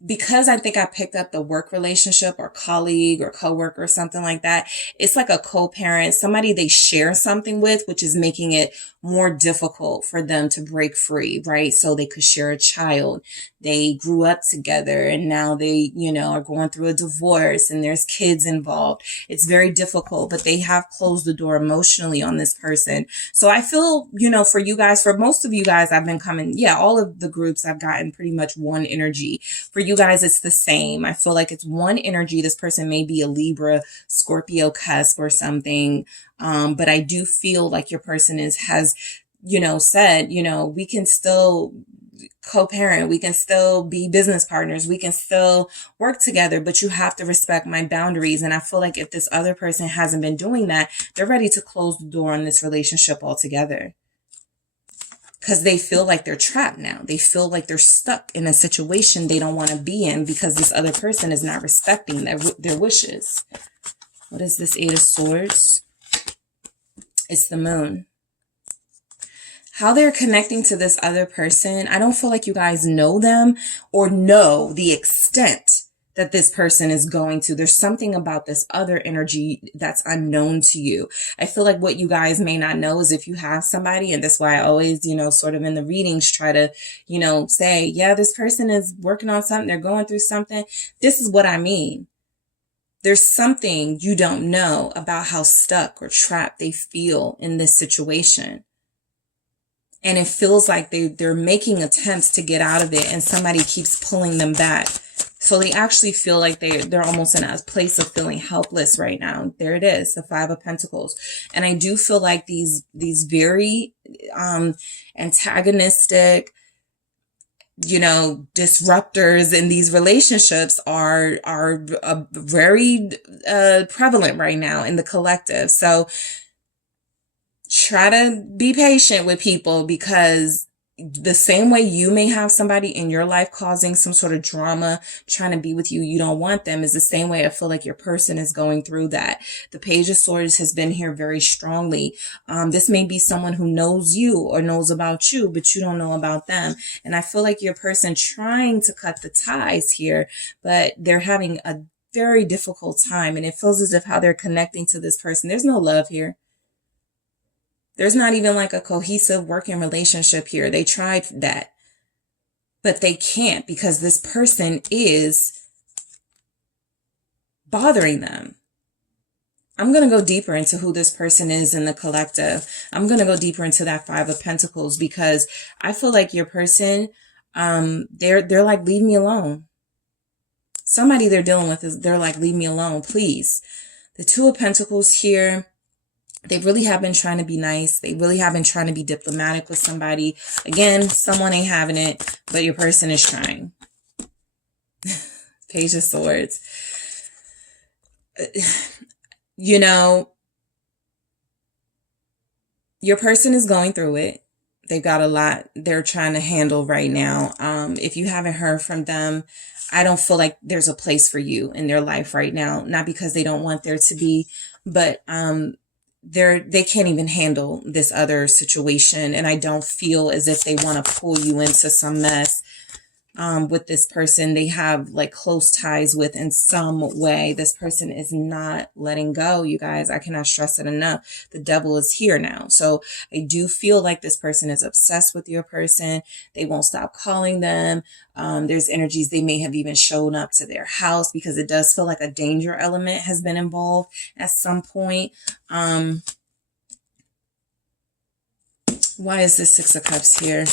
because I think I picked up the work relationship or colleague or coworker or something like that. It's like a co-parent, somebody they share something with, which is making it more difficult for them to break free, right? So they could share a child. They grew up together and now they, you know, are going through a divorce and there's kids involved. It's very difficult, but they have closed the door emotionally on this person. So I feel, you know, for you guys, for most of you guys, I've been coming, all of the groups I've gotten pretty much one energy. For you guys, it's the same. I feel like it's one energy. This person may be a Libra, Scorpio cusp or something. But I do feel like your person has, you know, said, you know, we can still co-parent, we can still be business partners, we can still work together, but you have to respect my boundaries. And I feel like if this other person hasn't been doing that, they're ready to close the door on this relationship altogether. Because they feel like they're trapped now. They feel like they're stuck in a situation they don't want to be in because this other person is not respecting their wishes. What is this Eight of Swords? It's the Moon. How they're connecting to this other person, I don't feel like you guys know them or know the extent that this person is going to. There's something about this other energy that's unknown to you. I feel like what you guys may not know is if you have somebody, and that's why I always, sort of in the readings try to, say, yeah, this person is working on something, they're going through something. This is what I mean. There's something you don't know about how stuck or trapped they feel in this situation. And it feels like they're making attempts to get out of it and somebody keeps pulling them back. So they actually feel like they're almost in a place of feeling helpless right now. There it is, the Five of Pentacles. And I do feel like these very antagonistic, disruptors in these relationships are very prevalent right now in the collective. So try to be patient with people, because the same way you may have somebody in your life causing some sort of drama, trying to be with you, you don't want them, is the same way I feel like your person is going through that. The Page of Swords has been here very strongly. This may be someone who knows you or knows about you, but you don't know about them. And I feel like your person trying to cut the ties here, but they're having a very difficult time. And it feels as if how they're connecting to this person, there's no love here. There's not even like a cohesive working relationship here. They tried that, but they can't, because this person is bothering them. I'm going to go deeper into who this person is in the collective. I'm going to go deeper into that Five of Pentacles, because I feel like your person, they're like, leave me alone. Somebody they're dealing with they're like, leave me alone, please. The Two of Pentacles here. They really have been trying to be nice. They really have been trying to be diplomatic with somebody. Again, someone ain't having it, but your person is trying. Page of Swords. Your person is going through it. They've got a lot they're trying to handle right now. If you haven't heard from them, I don't feel like there's a place for you in their life right now. Not because they don't want there to be, but they can't even handle this other situation. And I don't feel as if they want to pull you into some mess with this person they have like close ties with in some way. This person is not letting go, you guys. I cannot stress it enough. The Devil is here now. So I do feel like this person is obsessed with your person. They won't stop calling them. There's energies they may have even shown up to their house, because it does feel like a danger element has been involved at some point. Why is this Six of Cups here?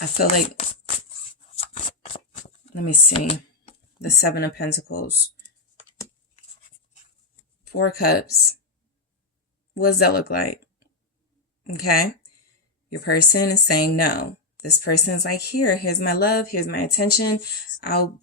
I feel like, let me see, the Seven of Pentacles, Four of Cups. What does that look like? Okay. Your person is saying no. This person is like, here's my love. Here's my attention. I'll,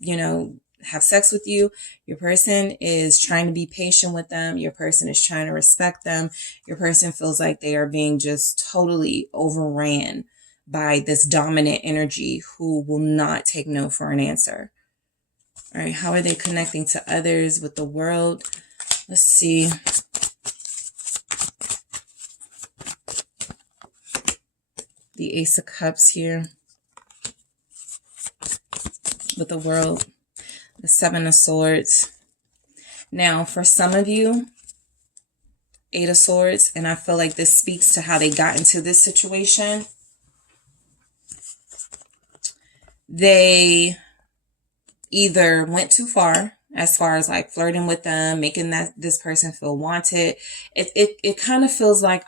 have sex with you. Your person is trying to be patient with them. Your person is trying to respect them. Your person feels like they are being just totally overran by this dominant energy who will not take no for an answer. All right. How are they connecting to others with the world? Let's see. The Ace of Cups here with the world. The Seven of Swords. Now, for some of you, Eight of Swords, and I feel like this speaks to how they got into this situation. They either went too far as like flirting with them, making this person feel wanted. It kind of feels like,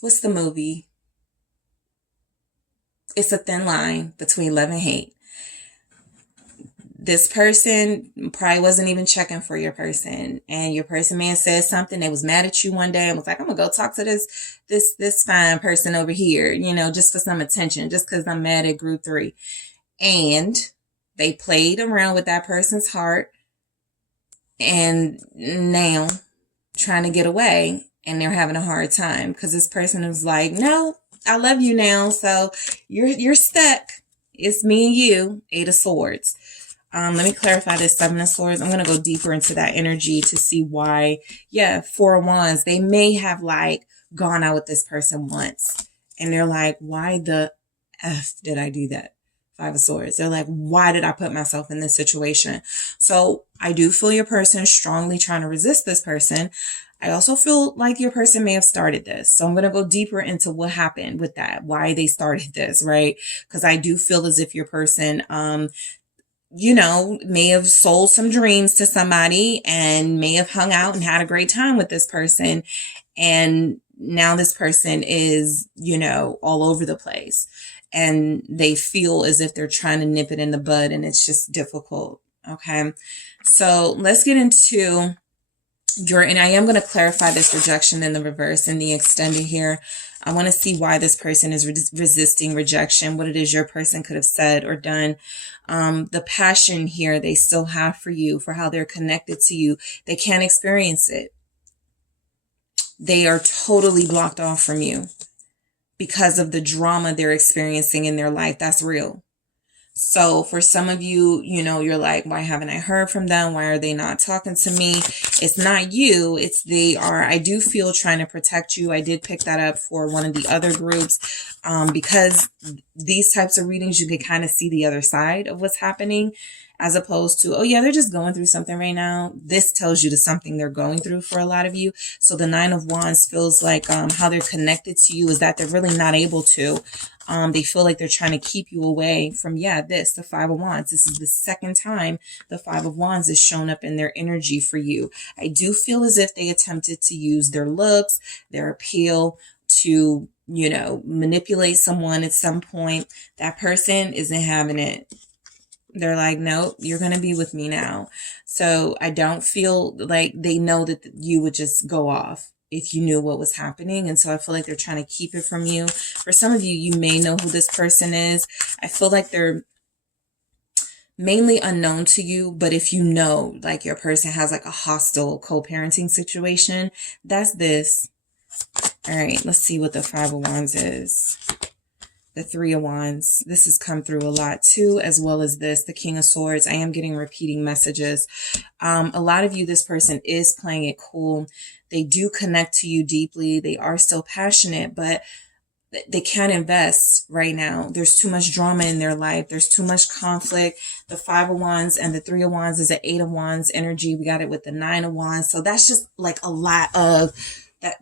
what's the movie? It's a thin line between love and hate. This person probably wasn't even checking for your person, and your person may have said something. They was mad at you one day and was like, I'm gonna go talk to this fine person over here, just for some attention, just because I'm mad at group 3. And they played around with that person's heart, and now trying to get away, and they're having a hard time because this person is like, no, I love you now, so you're stuck. It's me and you. Eight of Swords. Let me clarify this Seven of Swords. I'm going to go deeper into that energy to see why. Yeah, Four of Wands. They may have like gone out with this person once, and they're like, why the F did I do that? Five of Swords. They're like, why did I put myself in this situation? So I do feel your person is strongly trying to resist this person. I also feel like your person may have started this. So I'm going to go deeper into what happened with that, why they started this, right? Because I do feel as if your person, you know, may have sold some dreams to somebody and may have hung out and had a great time with this person. And now this person is, you know, all over the place and they feel as if they're trying to nip it in the bud and it's just difficult. Okay. So let's get into and I am going to clarify this rejection in the reverse and the extended here. I want to see why this person is resisting rejection, what it is your person could have said or done. The passion here they still have for you, for how they're connected to you. They can't experience it. They are totally blocked off from you because of the drama they're experiencing in their life. That's real. So for some of you, you know, you're like, why haven't I heard from them? Why are they not talking to me? It's not you. It's they are, I do feel, trying to protect you. I did pick that up for one of the other groups because these types of readings, you can kind of see the other side of what's happening as opposed to, oh yeah, they're just going through something right now. This tells you to something they're going through for a lot of you. So the Nine of Wands feels like how they're connected to you is that they're really not able to. They feel like they're trying to keep you away from, the Five of Wands. This is the second time the Five of Wands has shown up in their energy for you. I do feel as if they attempted to use their looks, their appeal to, you know, manipulate someone at some point. That person isn't having it. They're like, nope, you're going to be with me now. So I don't feel like they know that you would just go off if you knew what was happening. And so I feel like they're trying to keep it from you. For some of you, you may know who this person is. I feel like they're mainly unknown to you, but if you know, like your person has like a hostile co-parenting situation, that's this. All right, let's see what the Five of Wands is. The Three of Wands. This has come through a lot too, as well as this, the King of Swords. I am getting repeating messages. A lot of you, this person is playing it cool. They do connect to you deeply. They are still passionate, but they can't invest right now. There's too much drama in their life. There's too much conflict. The Five of Wands and the Three of Wands is an Eight of Wands energy. We got it with the Nine of Wands. So that's just like a lot of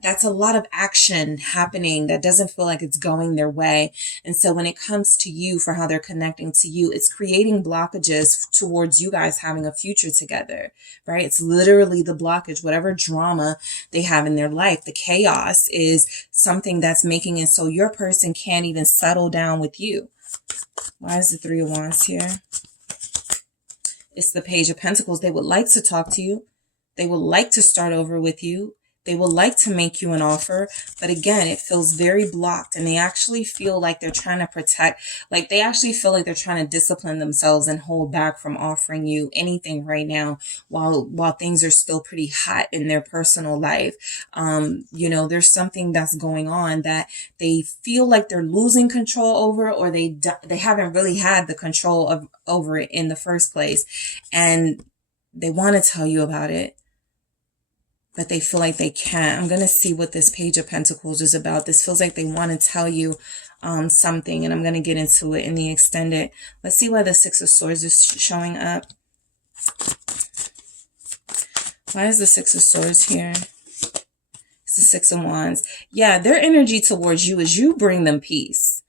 that's a lot of action happening that doesn't feel like it's going their way. And so when it comes to you, for how they're connecting to you, it's creating blockages towards you guys having a future together, right? It's literally the blockage, whatever drama they have in their life. The chaos is something that's making it so your person can't even settle down with you. Why is the Three of Wands here? It's the Page of Pentacles. They would like to talk to you. They would like to start over with you. They would like to make you an offer, but again, it feels very blocked, and they actually feel like they're trying to protect, like they actually feel like they're trying to discipline themselves and hold back from offering you anything right now while things are still pretty hot in their personal life. You know, there's something that's going on that they feel like they're losing control over, or they haven't really had the control over it in the first place, and they want to tell you about it, but they feel like they can't. I'm going to see what this Page of Pentacles is about. This feels like they want to tell you something, and I'm going to get into it in the extended. Let's see why the Six of Swords is showing up. Why is the Six of Swords here? It's the Six of Wands. Yeah, their energy towards you is you bring them peace.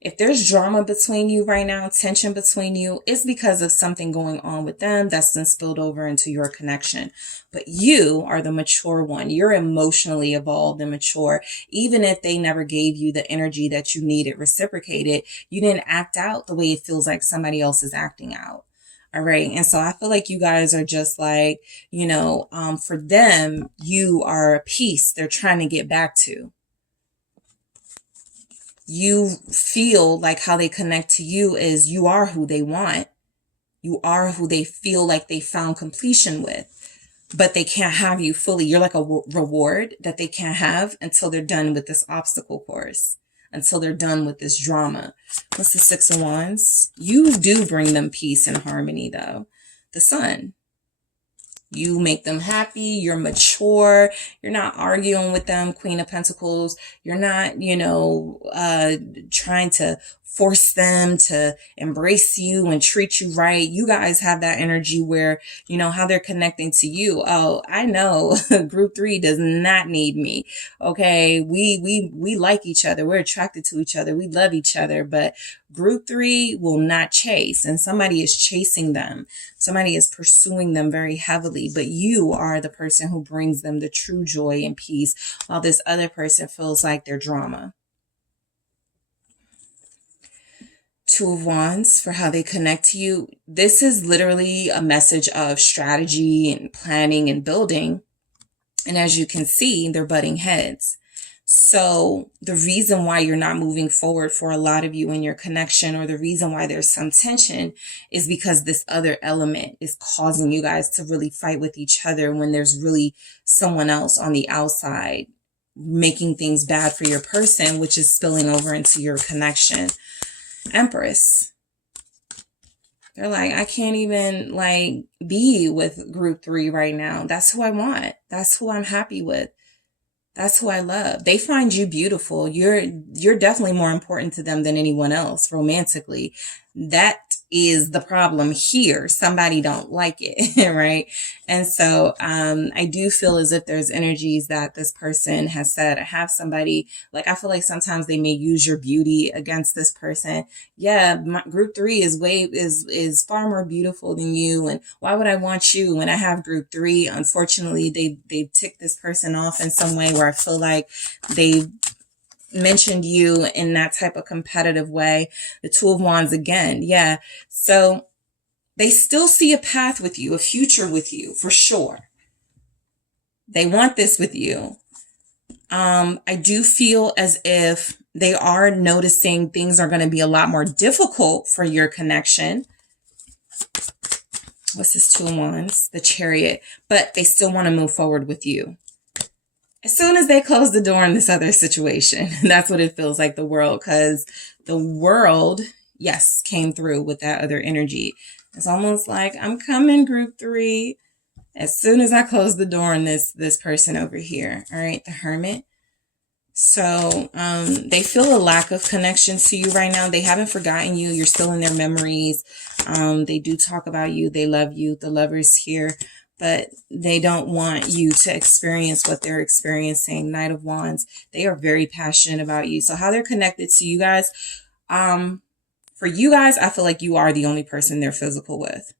If there's drama between you right now, tension between you, it's because of something going on with them that's been spilled over into your connection. But you are the mature one. You're emotionally evolved and mature. Even if they never gave you the energy that you needed reciprocated, you didn't act out the way it feels like somebody else is acting out. All right. And so I feel like you guys are just like, you know, for them, you are a piece they're trying to get back to. You feel like how they connect to you is you are who they want. You are who they feel like they found completion with, but they can't have you fully. You're like a reward that they can't have until they're done with this obstacle course, until they're done with this drama. What's the Six of Wands? You do bring them peace and harmony though. The Sun. You make them happy. You're mature. You're not arguing with them. Queen of Pentacles. You're not, trying to force them to embrace you and treat you right. You guys have that energy where, how they're connecting to you. Oh, I know group 3 does not need me. Okay. We like each other. We're attracted to each other. We love each other, but group 3 will not chase, and somebody is chasing them. Somebody is pursuing them very heavily, but you are the person who brings them the true joy and peace, while this other person feels like they're drama. 2 of Wands for how they connect to you. This is literally a message of strategy and planning and building. And as you can see, they're butting heads. So the reason why you're not moving forward for a lot of you in your connection, or the reason why there's some tension, is because this other element is causing you guys to really fight with each other when there's really someone else on the outside making things bad for your person, which is spilling over into your connection. Empress. They're like, I can't even be with group 3 right now. That's who I want. That's who I'm happy with. That's who I love. They find you beautiful. You're definitely more important to them than anyone else romantically. That is the problem here. Somebody don't like it, right? And so I do feel as if there's energies that this person has said, I have somebody, I feel like sometimes they may use your beauty against this person. Yeah, my group 3 is far more beautiful than you, and why would I want you when I have group 3? Unfortunately, they tick this person off in some way where I feel like they mentioned you in that type of competitive way. The 2 of Wands again. Yeah. So they still see a path with you, a future with you, for sure. They want this with you. I do feel as if they are noticing things are going to be a lot more difficult for your connection. What's this 2 of Wands? The Chariot. But they still want to move forward with you. As soon as they close the door on this other situation, that's what it feels like, the World, because the World, yes, came through with that other energy. It's almost like, I'm coming, group 3, as soon as I close the door on this person over here. All right, the Hermit. So they feel a lack of connection to you right now. They haven't forgotten you. You're still in their memories. They do talk about you. They love you. The Lovers here. But they don't want you to experience what they're experiencing. Knight of Wands. They are very passionate about you. So how they're connected to you guys. For you guys, I feel like you are the only person they're physical with.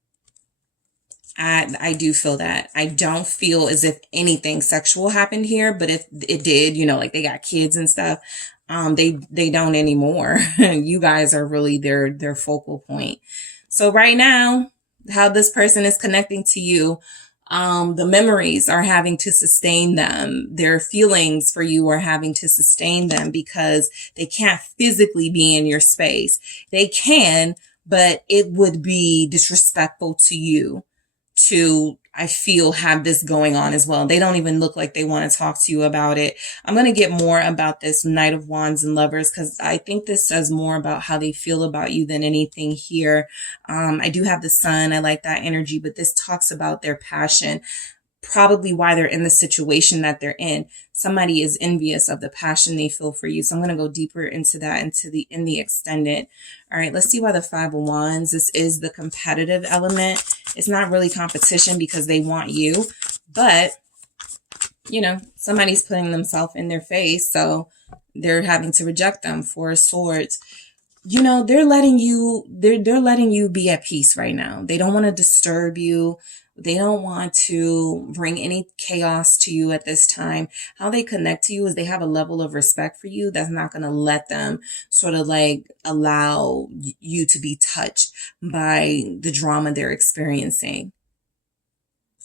I do feel that. I don't feel as if anything sexual happened here, but if it did, they got kids and stuff, they don't anymore. You guys are really their focal point. So right now, how this person is connecting to you, the memories are having to sustain them. Their feelings for you are having to sustain them because they can't physically be in your space. They can, but it would be disrespectful to you to, I feel, have this going on as well. They don't even look like they want to talk to you about it. I'm going to get more about this Knight of Wands and Lovers because I think this says more about how they feel about you than anything here. I do have the Sun. I like that energy, but this talks about their passion. Probably why they're in the situation that they're in. Somebody is envious of the passion they feel for you. So I'm going to go deeper into that in the extended. All right, let's see why the 5 of Wands. This is the competitive element. It's not really competition because they want you, but somebody's putting themselves in their face. So they're having to reject them. 4 of Swords. They're letting you be at peace right now. They don't want to disturb you. They don't want to bring any chaos to you at this time. How they connect to you is they have a level of respect for you that's not going to let them sort of allow you to be touched by the drama they're experiencing.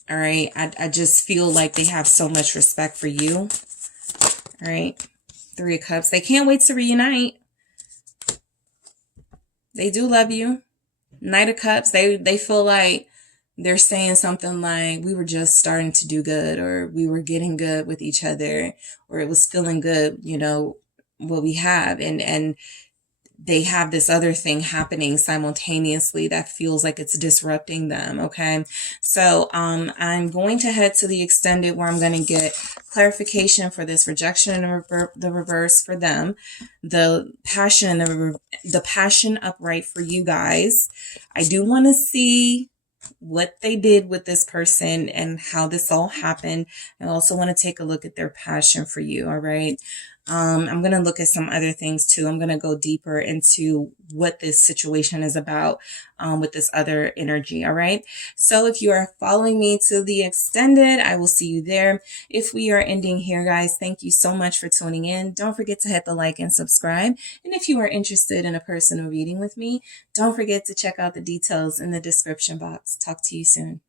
All right. I just feel like they have so much respect for you. All right. 3 of Cups. They can't wait to reunite. They do love you. Knight of Cups. They feel like they're saying something like, we were just starting to do good, or we were getting good with each other, or it was feeling good, what we have. And they have this other thing happening simultaneously that feels like it's disrupting them. Okay. So, I'm going to head to the extended where I'm going to get clarification for this rejection and the reverse for them, the passion, the passion upright for you guys. I do want to see what they did with this person and how this all happened. I also want to take a look at their passion for you. All right. I'm going to look at some other things too. I'm going to go deeper into what this situation is about with this other energy. All right. So if you are following me to the extended, I will see you there. If we are ending here, guys, thank you so much for tuning in. Don't forget to hit the like and subscribe. And if you are interested in a personal reading with me, don't forget to check out the details in the description box. Talk to you soon.